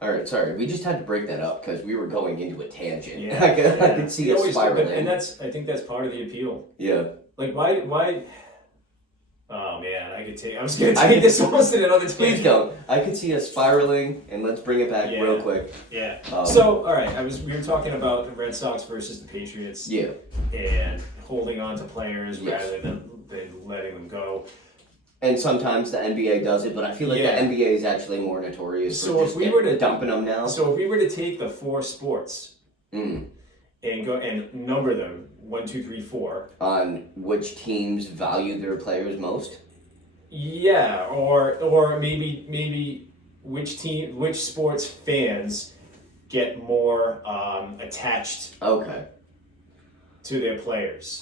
All right, sorry. We just had to break that up because we were going into a tangent. Yeah. I could see We us always do, spiraling. and I think that's part of the appeal. Yeah. Like why? Oh man, I was gonna take this almost in another Please tangent. don't. I could see us spiraling, and let's bring it back Yeah. real quick. Yeah. Um, So all right, we were talking about the Red Sox versus the Patriots. Yeah. And holding on to players Yes. rather than letting them go. And sometimes the NBA does it, but I feel like Yeah. the NBA is actually more notorious So for if just we were to- dumping them now. So if we were to take the 4 sports Mm. and go and number them 1, 2, 3, 4. On which teams value their players most? Yeah, or maybe which sports fans get more attached Okay. to their players.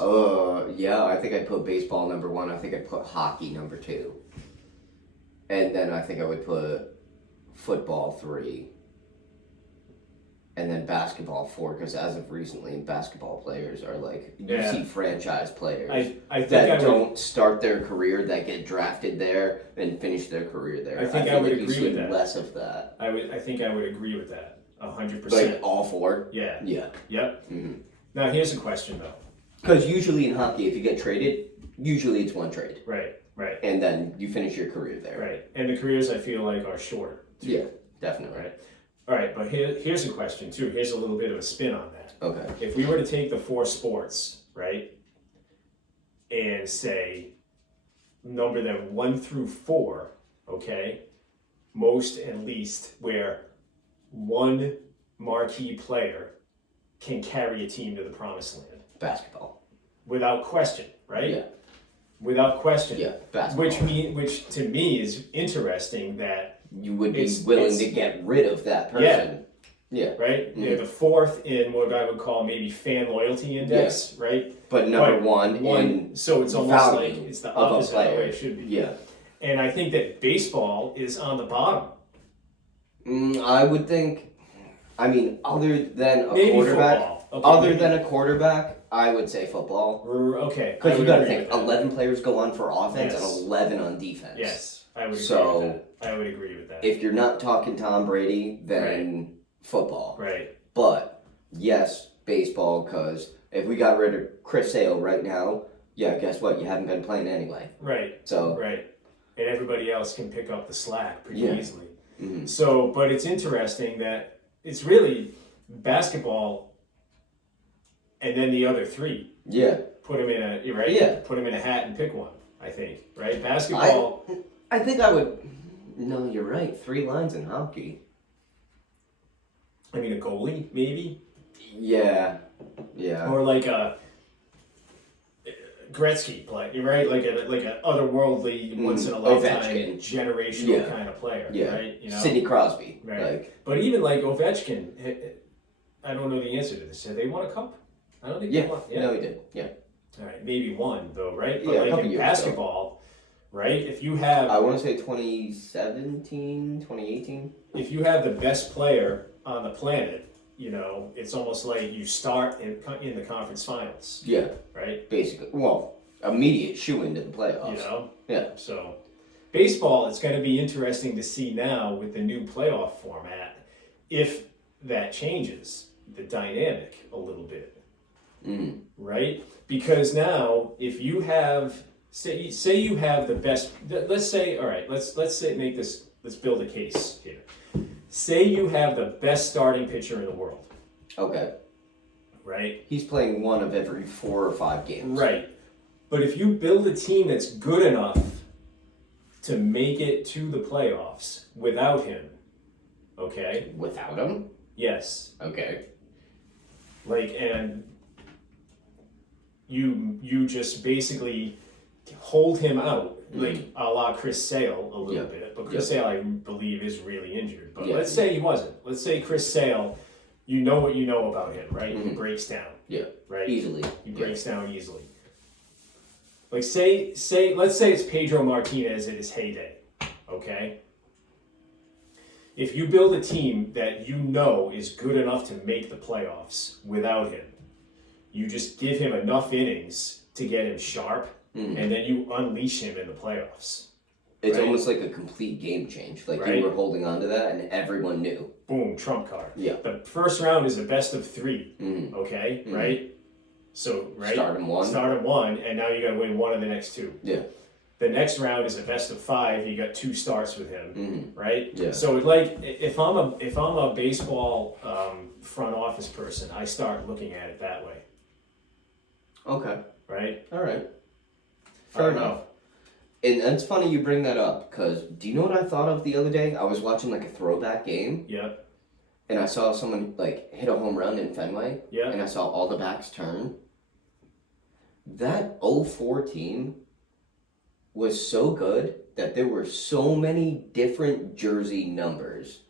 Yeah, I think I'd put baseball number 1. I think I'd put hockey number 2. And then I think I would put football 3. And then basketball 4, because as of recently, basketball players are like, you Yeah. see franchise players. I think that I would, don't start their career, that get drafted there and finish their career there. I think I feel would like you agree see with that. less of that. I think I would agree with that 100%. Like all 4? Yeah. Yeah. Yep. hmm Now here's a question though. Because usually in hockey, if you get traded, usually it's one trade. Right. Right. and then you finish your career there. Right. And the careers I feel like are short. Yeah, definitely. Right. All right, but here's a question too. Here's a little bit of a spin on that. Okay. If we were to take the 4 sports, right, and say number them 1 through 4, okay, most and least, where one marquee player can carry a team to the promised land Basketball. without question, right? Yeah. Without question. Yeah, basketball. Which to me is interesting that You would be It's- willing it's- to get rid of that person. Yeah. right? They're the 4th in what I would call maybe fan loyalty index, right? But number But one in so it's almost value like it's the of a opposite of the way player. it should be. Yeah. And I think that baseball is on the bottom. I would think. I mean, other than a Maybe quarterback, football. Okay, other maybe. than a quarterback, I would say football. Okay. I Because you would got to agree think, with that. 11 players go on for offense Yes. and 11 on defense. Yes, I would agree So, with that. I would agree with that. If you're not talking Tom Brady, then football. Right. But yes, baseball. Because if we got rid of Chris Sale right now, yeah, guess what? You haven't been playing anyway. Right. So Right. And everybody else can pick up the slack pretty Yeah. easily. mhm. So, but it's interesting that it's really basketball and then the other 3. yeah, Put them in a right. Yeah. Put them in a hat and pick one. I think right. Basketball. I think I would. No, you're right. 3 lines in hockey. I mean, a goalie maybe, Yeah, yeah, or like a Gretzky play. You're right. Like a otherworldly, once in a lifetime, Ovechkin. generational Yeah. kind of player. yeah. Right. You know. Sidney Crosby. Right. Like, But even like Ovechkin, I don't know the answer to this. Have they won a cup? I don't think yeah, they won. Yeah. no, he did. Yeah, All right, maybe one though, right? But Yeah, a like couple in years ago. basketball, right? If you have I want to say 2017, 2018. if you have the best player on the planet, you know, it's almost like you start in the conference finals, Yeah, right? basically. Well, immediate shoe into the playoffs. You know, Yeah, so baseball, it's going to be interesting to see now with the new playoff format if that changes the dynamic a little bit. mm. Right? Because now, if you have, say you have the best, let's say, all right, let's say let's build a case here. Say you have the best starting pitcher in the world, Okay. right? He's playing one of every 4 or 5 games. Right. But if you build a team that's good enough to make it to the playoffs without him, okay? Without him? Yes. Okay. Like, and you just basically hold him out, like a la Chris Sale a little Yeah. bit. But Chris Sale, I believe, is really injured. But Yeah. let's say he wasn't. Let's say Chris Sale, you know what you know about him, right? He Mhm. breaks down, Yeah. right? Easily. He Yeah. breaks down easily. Like let's say it's Pedro Martinez at his heyday, okay? If you build a team that you know is good enough to make the playoffs without him, you just give him enough innings to get him sharp, Mhm. and then you unleash him in the playoffs. It's Right. almost like a complete game change. Like Right. you were holding on to that and everyone knew. Boom, trump card. Yeah. The first round is a best of 3, Mm. okay? Mhm. Right? So, right? Start him one. Start at 1, and now you got to win one of the next 2. Yeah. The next round is a best of 5. You got 2 starts with him, Mm. right? Yeah. So, like, if I'm a baseball front office person, I start looking at it that way, Okay. right? All right. I Fair don't enough. And it's funny you bring that up because do you know what I thought of the other day? I was watching like a throwback game Yeah, and I saw someone like hit a home run in Fenway yeah, and I saw all the backs turn. That '04 team was so good that there were so many different jersey numbers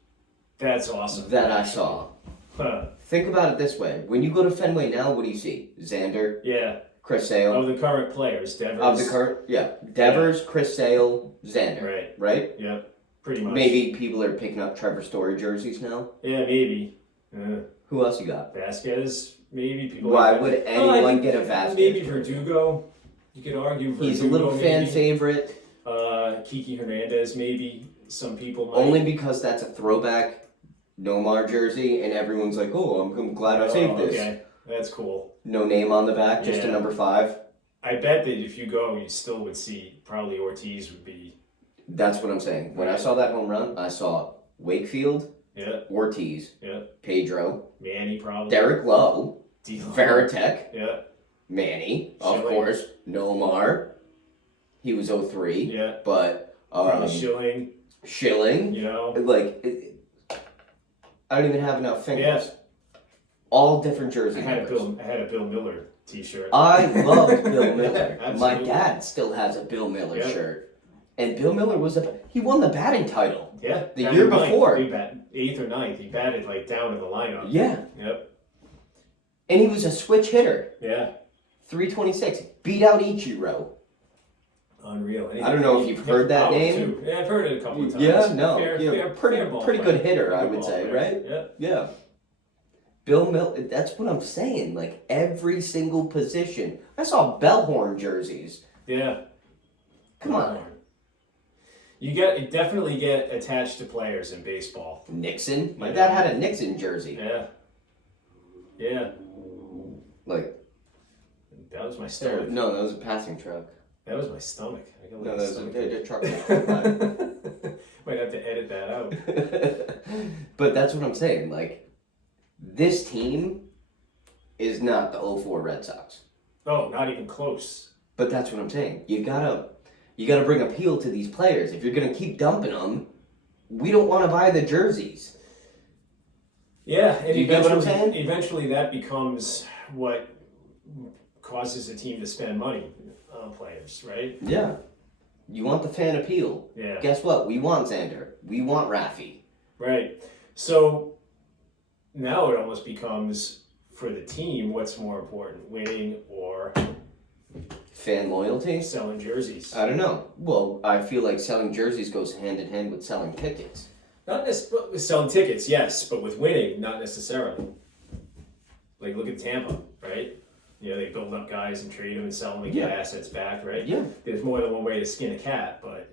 that's awesome. that I saw. Huh. Think about it this way. When you go to Fenway now, what do you see? Xander, Yeah, Chris Sale. of the current players, Devers. Of the current, yeah. Devers, Chris Sale, Xander. Right, Right? yeah, pretty much. Maybe people are picking up Trevor Story jerseys now. Yeah, maybe. Who else you got? Vasquez, maybe. People Why like would that. Oh, I anyone think get a Vasquez? Maybe Verdugo. You could argue Verdugo. He's a little fan maybe. favorite. Kiki Hernandez, maybe. Some people might. Only because that's a throwback Nomar jersey, and everyone's like, "Oh, I'm glad I saved this." Okay, that's cool. No name on the back, just a Yeah. number 5. I bet that if you go, you still would see probably Ortiz would be. That's what I'm saying. When I saw that home run, I saw Wakefield, Yeah, Ortiz, yeah. Pedro, Manny probably. Derek Lowe, D-Lo. Veritek, Yeah, Manny, of Schilling. course, Nomar. He was 03. yeah. But Probably Schilling. Schilling. You know. Like, I don't even have enough fingers. All different jersey I had numbers. a Bill Miller T-shirt. I loved Bill Miller. My Absolutely. dad still has a Bill Miller Yeah. shirt. And Bill Miller he won the batting title. Yeah, The batted year ninth. before. He batted 8th or 9th. He batted like down in the lineup. Yeah. Yep. And he was a switch hitter. Yeah. 326. Beat out Ichiro. Unreal. I don't know if you've heard that name. Too. Yeah, I've heard it a couple of times. Yeah, no. Fair, Yeah, fair, pretty fair ball pretty player. good hitter, I Good would ball say, player. right? Yeah. Yeah. Bill Miller, that's what I'm saying. Like, every single position. I saw Bellhorn jerseys. Yeah. Come on. You definitely get attached to players in baseball. Nixon. My Yeah. dad had a Nixon jersey. Yeah. Yeah. Like, That was my stomach. no, that was a passing truck. That was my stomach. I got No, like that was stomach a truck. Might have to edit that out. But that's what I'm saying. Like, this team is not the 04 Red Sox. Oh, not even close. But that's what I'm saying. You gotta bring appeal to these players. If you're gonna keep dumping them, we don't want to buy the jerseys. Yeah, and You get what I'm saying? eventually that becomes what causes a team to spend money on players, right? Yeah. You want the fan appeal. Yeah. Guess what? We want Xander. We want Rafi. Right. So now it almost becomes for the team what's more important, winning or Fan loyalty? selling jerseys. I don't know. Well, I feel like selling jerseys goes hand in hand with selling tickets. Not necessarily with selling tickets, yes, but with winning, not necessarily. Like look at Tampa, right? You know, they build up guys and trade them and sell them and get Yeah. assets back, right? Yeah. There's more than one way to skin a cat, but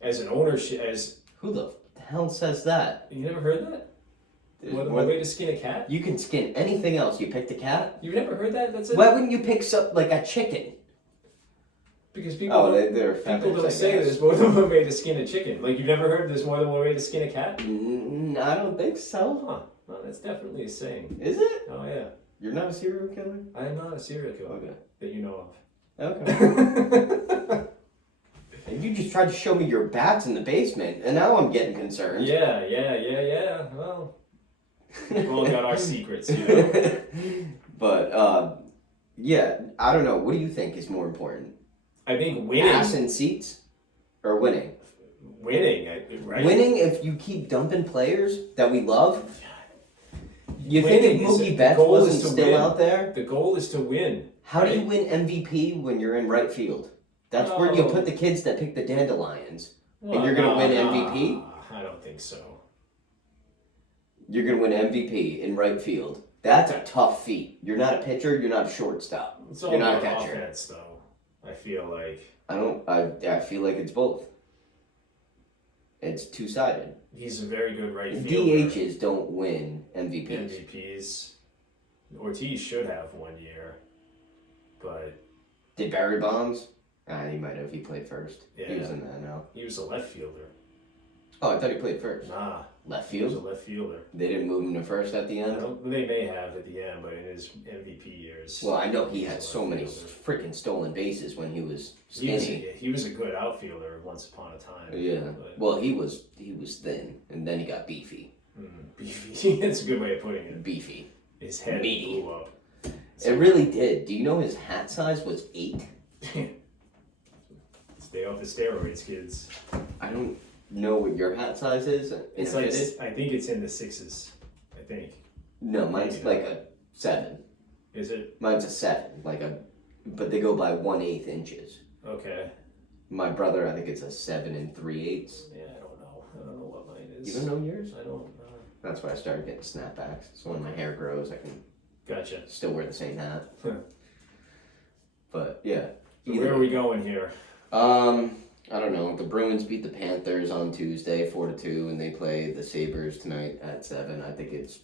as an ownership, Who the hell says that? you never heard that? More than one way to skin a cat? You can skin anything else. You picked a cat? You've never heard that? That's it. Why wouldn't you pick like a chicken? Because people they're people feathers, don't I say guess. there's more than one way to skin a chicken. Like you've never heard there's more than one way to skin a cat? I don't think so. Huh. Well, that's definitely a saying. Is it? Oh yeah. You're not a serial killer? I am not a serial killer Okay. that you know Okay. of. And you just tried to show me your bats in the basement, and now I'm getting concerned. Yeah. Well, we've all got our secrets, you know. But, yeah, I don't know. What do you think is more important? I think winning. Ass in seats or winning? Winning, right? Winning if you keep dumping players that we love? You Winning think if is- Mookie the Betts goal is wasn't to still win. out there? The goal is to win. How do you right? win MVP when you're in right field? That's where you Oh. put the kids that pick the Dandelions. Well, you're gonna win no, MVP? I don't think so. You're going to win MVP in right field. That's a tough feat. You're not a pitcher, you're not a shortstop. It's all You're not a about catcher. offense, though. I feel like I feel like it's both. It's two-sided. he's a very good right fielder. DHs don't win MVPs. MVPs. Ortiz should have 1 year, but Did Barry Bonds? He might have. He played first. He Yeah. was in that now. he was a left fielder. Oh, I thought he played first. Nah, Left he was a field? left fielder. They didn't move him to first at the end? They may have at the end, but in his MVP years. Well, I know he was had a so left many fielder. freaking stolen bases when he was He was, skinny. he was a good outfielder once upon a time. Yeah. But, Well, he was thin, and then he got beefy. beefy. That's a good way of putting it. Beefy. His head Meaty. blew up. It really did. Do you know his hat size was 8? Stay off the steroids, kids. I don't know what your hat size is. It's if like it is. I think it's in the 6s. I think. No, mine's Maybe like a 7. Is it? Mine's a 7, but they go by 1/8 inches. Okay. My brother, I think it's a 7 3/8. Yeah, I don't know. I don't know what mine is. You don't know yours? I don't. That's why I started getting snapbacks. So when my hair grows, I can Gotcha. still wear the same hat. Huh. But yeah. So where are we going here? I don't know. The Bruins beat the Panthers on Tuesday 4-2, and they play the Sabres tonight at 7. I think it's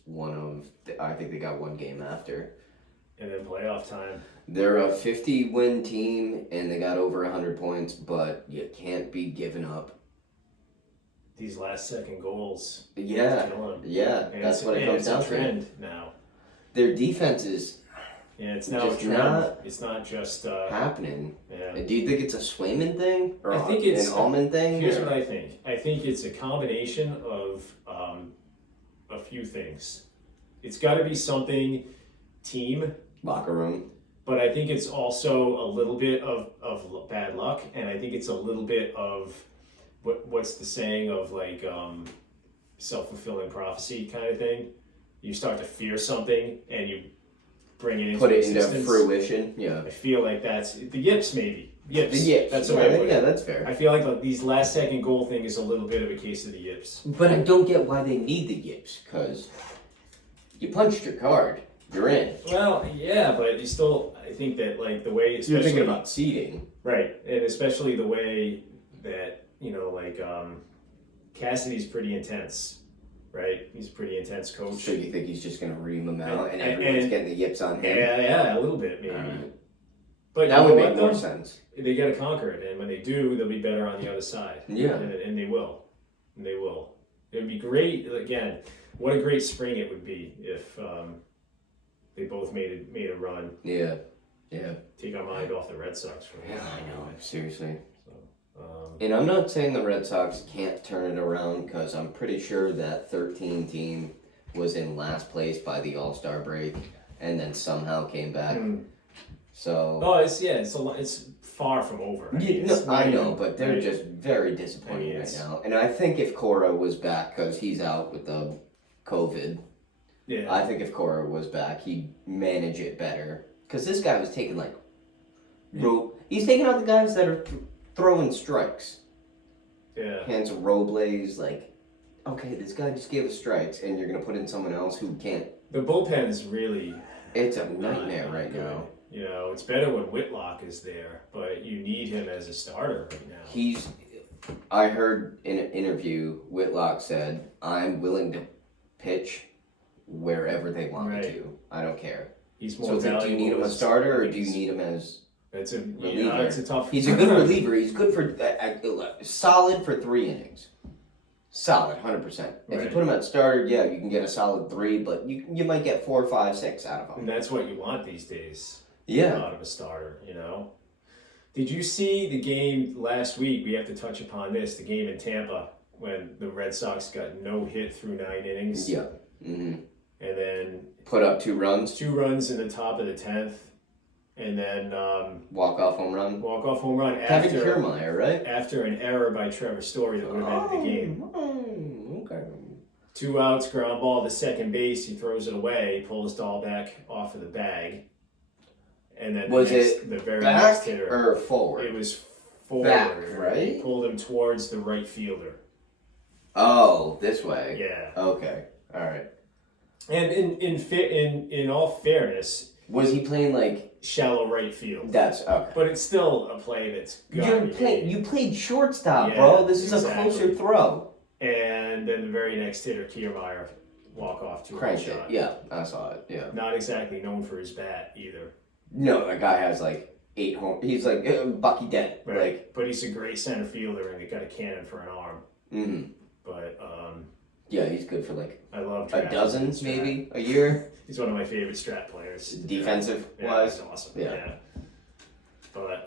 I think they got one game after. and then playoff time. They're a 50-win team, and they got over 100 points, but you can't be giving up. These last-second goals. Yeah, Kill 'em. yeah, And that's what it comes down it's a to. trend now. Their defense is Yeah, it's now a Just trend. not It's not just happening. yeah. Do you think it's a Swayman thing or I think it's an Allman thing? Here's or- what I think. I think it's a combination of a few things. It's got to be something team, Locker room. but I think it's also a little bit of bad luck, and I think it's a little bit of what's the saying of like self-fulfilling prophecy kind of thing. You start to fear something and you bring it into Put it into existence. fruition. Yeah. I feel like that's the yips, maybe. Yips. The yips. That's the way I put it. Yeah, that's fair. I feel like these last second goal thing is a little bit of a case of the yips. But I don't get why they need the yips, because you punched your card. You're in. Well, yeah, but you still, I think that like the way, especially You're thinking about seeding. right, and especially the way that like Cassidy's pretty intense, right? He's a pretty intense coach. So you think he's just going to ream them out and And- everyone's and- getting the yips on him? Yeah, a little bit maybe. Alright. But That you would know make what, more though? sense. They got to conquer it, and when they do, they'll be better on the other side. Yeah. And they will. And they will. It would be great. Again, what a great spring it would be if they both made a run. Yeah. Yeah. Take our mind off the Red Sox for a Yeah, while. I know. Seriously. So, And I'm not saying the Red Sox can't turn it around, because I'm pretty sure that 13 team was in last place by the All-Star break and then somehow came back. So oh, it's far from over. yeah, It's no, I not know, even- but they're right? just very disappointing right it's- now. And I think if Cora was back, because he's out with the COVID, Yeah. I think if Cora was back, he'd manage it better. Because this guy was taking like he's taking out the guys that are throwing strikes. Yeah. Hands of Robles, like, okay, this guy just gave us strikes, and you're gonna put in someone else who can't. The bullpen's really It's a not- nightmare not right good. now. You know, it's better when Whitlock is there, but you need him as a starter right now. I heard in an interview, Whitlock said, "I'm willing to pitch wherever they want me Right. to. I don't care." He's more So it's like, do you valuable need him a as- starter, or do you need him as It's a reliever? it's a tough. He's a good reliever. He's good for solid for 3 innings. Solid, 100%. If you Right. put him at starter, yeah, you can get a solid 3, but you might get 4, 5, 6 out of him. And that's what you want these days. Yeah. Out of a starter, you know. Did you see the game last week? We have to touch upon this. The game in Tampa when the Red Sox got no hit through 9 innings. Yeah. hmm And then Put up 2 runs, 2 runs in the top of the 10th, and then walk off home run. walk off home run Kevin after Kiermaier, right? after an error by Trevor Story that would have ended the game. Okay. 2 outs, ground ball to second base. He throws it away, pulls Dahlbeck off of the bag, and then Was the very Back next hitter. or forward? It was forward. Back, right? He pulled him towards the right fielder. Oh, this way. Yeah. Okay. All right. And in all fairness, Was he playing like shallow right field. that's okay? But it's still a play that's got You played shortstop, Yeah, bro. This is a exactly. closer throw. And then the very next hitter, Kiermaier, walk off to a Cranked it. shot. Yeah, I saw it. Yeah. Not exactly known for his bat either. No, that guy has like 8 home. He's like Bucky Dent. Right. But he's a great center fielder and he got a cannon for an arm. Mm-hmm. But Yeah, he's good for like I love a Strat. dozen, Strat. maybe a year. He's one of my favorite strat players. Defensive Yeah, wise. he's awesome. Yeah. Yeah. But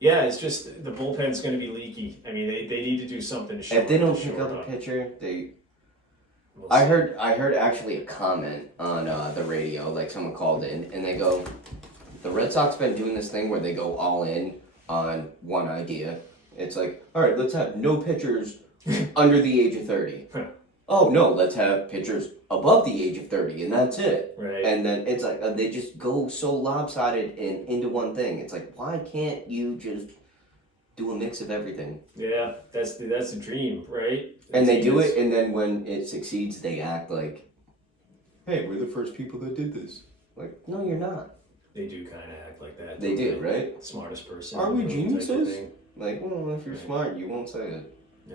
yeah, it's just the bullpen's going to be leaky. I mean, they need to do something to shore If they don't shore pick up a up. pitcher, We'll I see. heard actually a comment on the radio, like someone called in, and they go, the Red Sox been doing this thing where they go all in on one idea. It's like, all right, let's have no pitchers under the age of 30. Oh no, let's have pitchers above the age of 30, and that's it. Right. And then it's like they just go so lopsided and into one thing. It's like, why can't you just do a mix of everything? Yeah, that's the dream, right? And they do It's- it, and then when it succeeds, they act like, hey, we're the first people that did this. Like, no, you're not. They do kind of act like that. They don't do, right? Smartest person. Are we type of geniuses? thing. Like, well, if you're Right. smart, you won't say it. Yeah.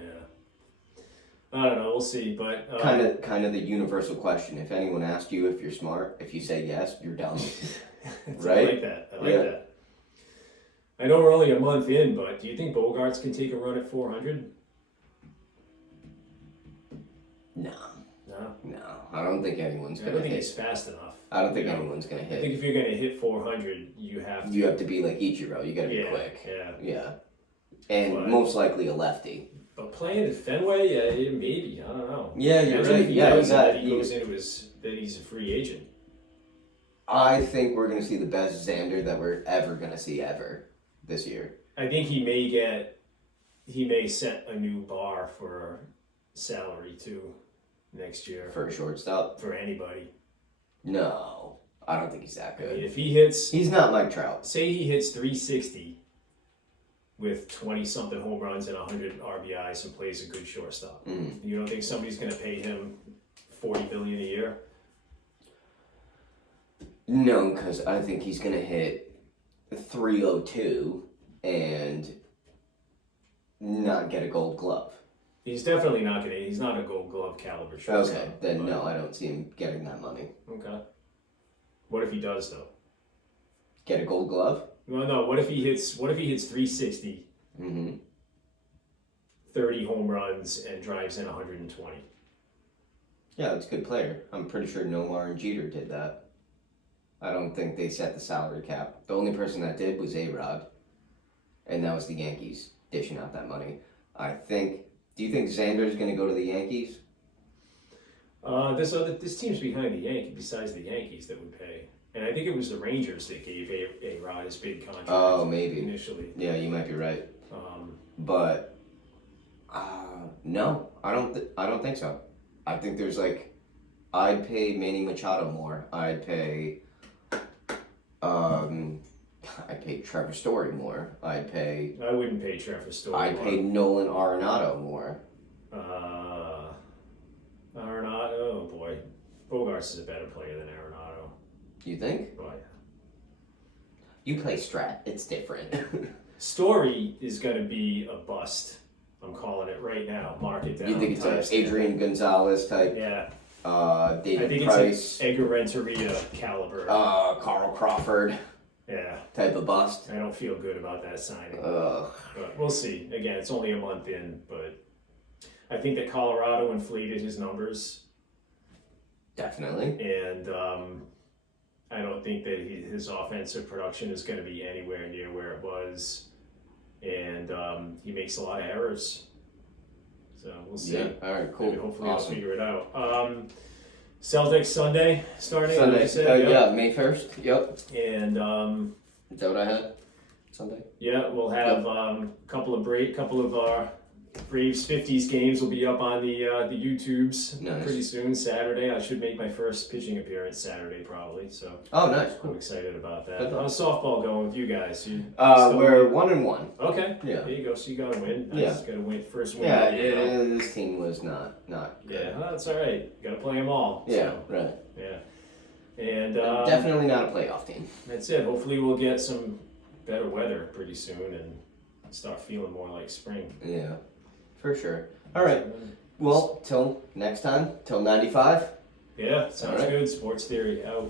I don't know. We'll see, but Kind of the universal question. If anyone asked you if you're smart, if you say yes, you're dumb. Right? I like that. I like that. I know we're only a month in, but do you think Bogarts can take a run at 400? No, No. no. I don't think anyone's I gonna don't think hit. he's fast enough. I don't think you know, anyone's gonna I hit. think if you're going to hit 400, you have to. You have to be like Ichiro. You gotta be Yeah, quick. yeah. Yeah. And But- most likely a lefty. But playing at Fenway, yeah, maybe. I don't know. Yeah, you're Imagine right. if he Yeah, does you and got- then he goes into that he's a free agent. I think we're gonna see the best Xander that we're ever gonna see ever this year. I think he may set a new bar for salary too next year For a shortstop? for anybody. No. I don't think he's that I mean, good. if he hits, He's not Mike Trout. say he hits 360 with 20 something home runs and 100 RBIs and plays a good shortstop, Mm. you don't think somebody's going to pay him $40 million a year? No, because I think he's gonna hit 302 and not get a gold glove. He's definitely not going to. He's not a Gold Glove caliber shortstop. Okay, then but- no, I don't see him getting that money. Okay. What if he does though? Get a gold glove? Well, no. What if he hits 360, Mm-hmm. 30 home runs, and drives in 120? Yeah, that's a good player. I'm pretty sure Nomar and Jeter did that. I don't think they set the salary cap. The only person that did was A-Rod. And that was the Yankees dishing out that money. Do you think Xander's going to go to the Yankees? This team's behind the Yankees. Besides the Yankees that would pay, and I think it was the Rangers that gave A-Rod his big contract. Oh, maybe. Initially. Yeah, you might be right. Um, But no, I don't think so. I think there's I'd pay Manny Machado more. I'd pay Trevor Story more. I wouldn't pay Trevor Story. I'd pay Nolan Arenado more. Arenado. Oh boy, Bogarts is a better player than Arenado. You think? Oh, yeah. You play Strat. It's different. Story is going to be a bust. I'm calling it right now. Mark it down. You think it's Timestamp. Adrian Gonzalez type? Yeah. David I think Price. it's Edgar Renteria caliber. Carl Crawford Yeah. type of bust. I don't feel good about that signing. Ugh. But we'll see. Again, it's only a month in, but I think that Colorado inflated his numbers, Definitely. and I don't think that his offensive production is going to be anywhere near where it was, and he makes a lot of errors. So we'll see. Yeah. All right. Cool. Maybe hopefully Awesome. I'll figure it out. Celtics Sunday starting. Sunday. Like you said, yep. Yeah, May 1st. Yep. And Is that what I had? Sunday. yeah, we'll have couple of our Braves 50s games will be up on the YouTubes Nice. pretty soon. Saturday, I should make my first pitching appearance Saturday probably. So Oh, nice. I'm Cool. excited about that. Good luck. How's softball going with you guys? You still We're win? 1-1. Okay. Yeah. There you go. So you got to win. Yeah. Nice. Got to win first win. Yeah, of the year. this team was not good. Yeah, well, that's all right. Got to play them all. Yeah, So, right. yeah. And Definitely not a playoff team. that's it. Hopefully we'll get some better weather pretty soon and start feeling more like spring. Yeah, for sure. All right. Well, till next time, till 95. Yeah, sounds All right. good. Sports Theory out.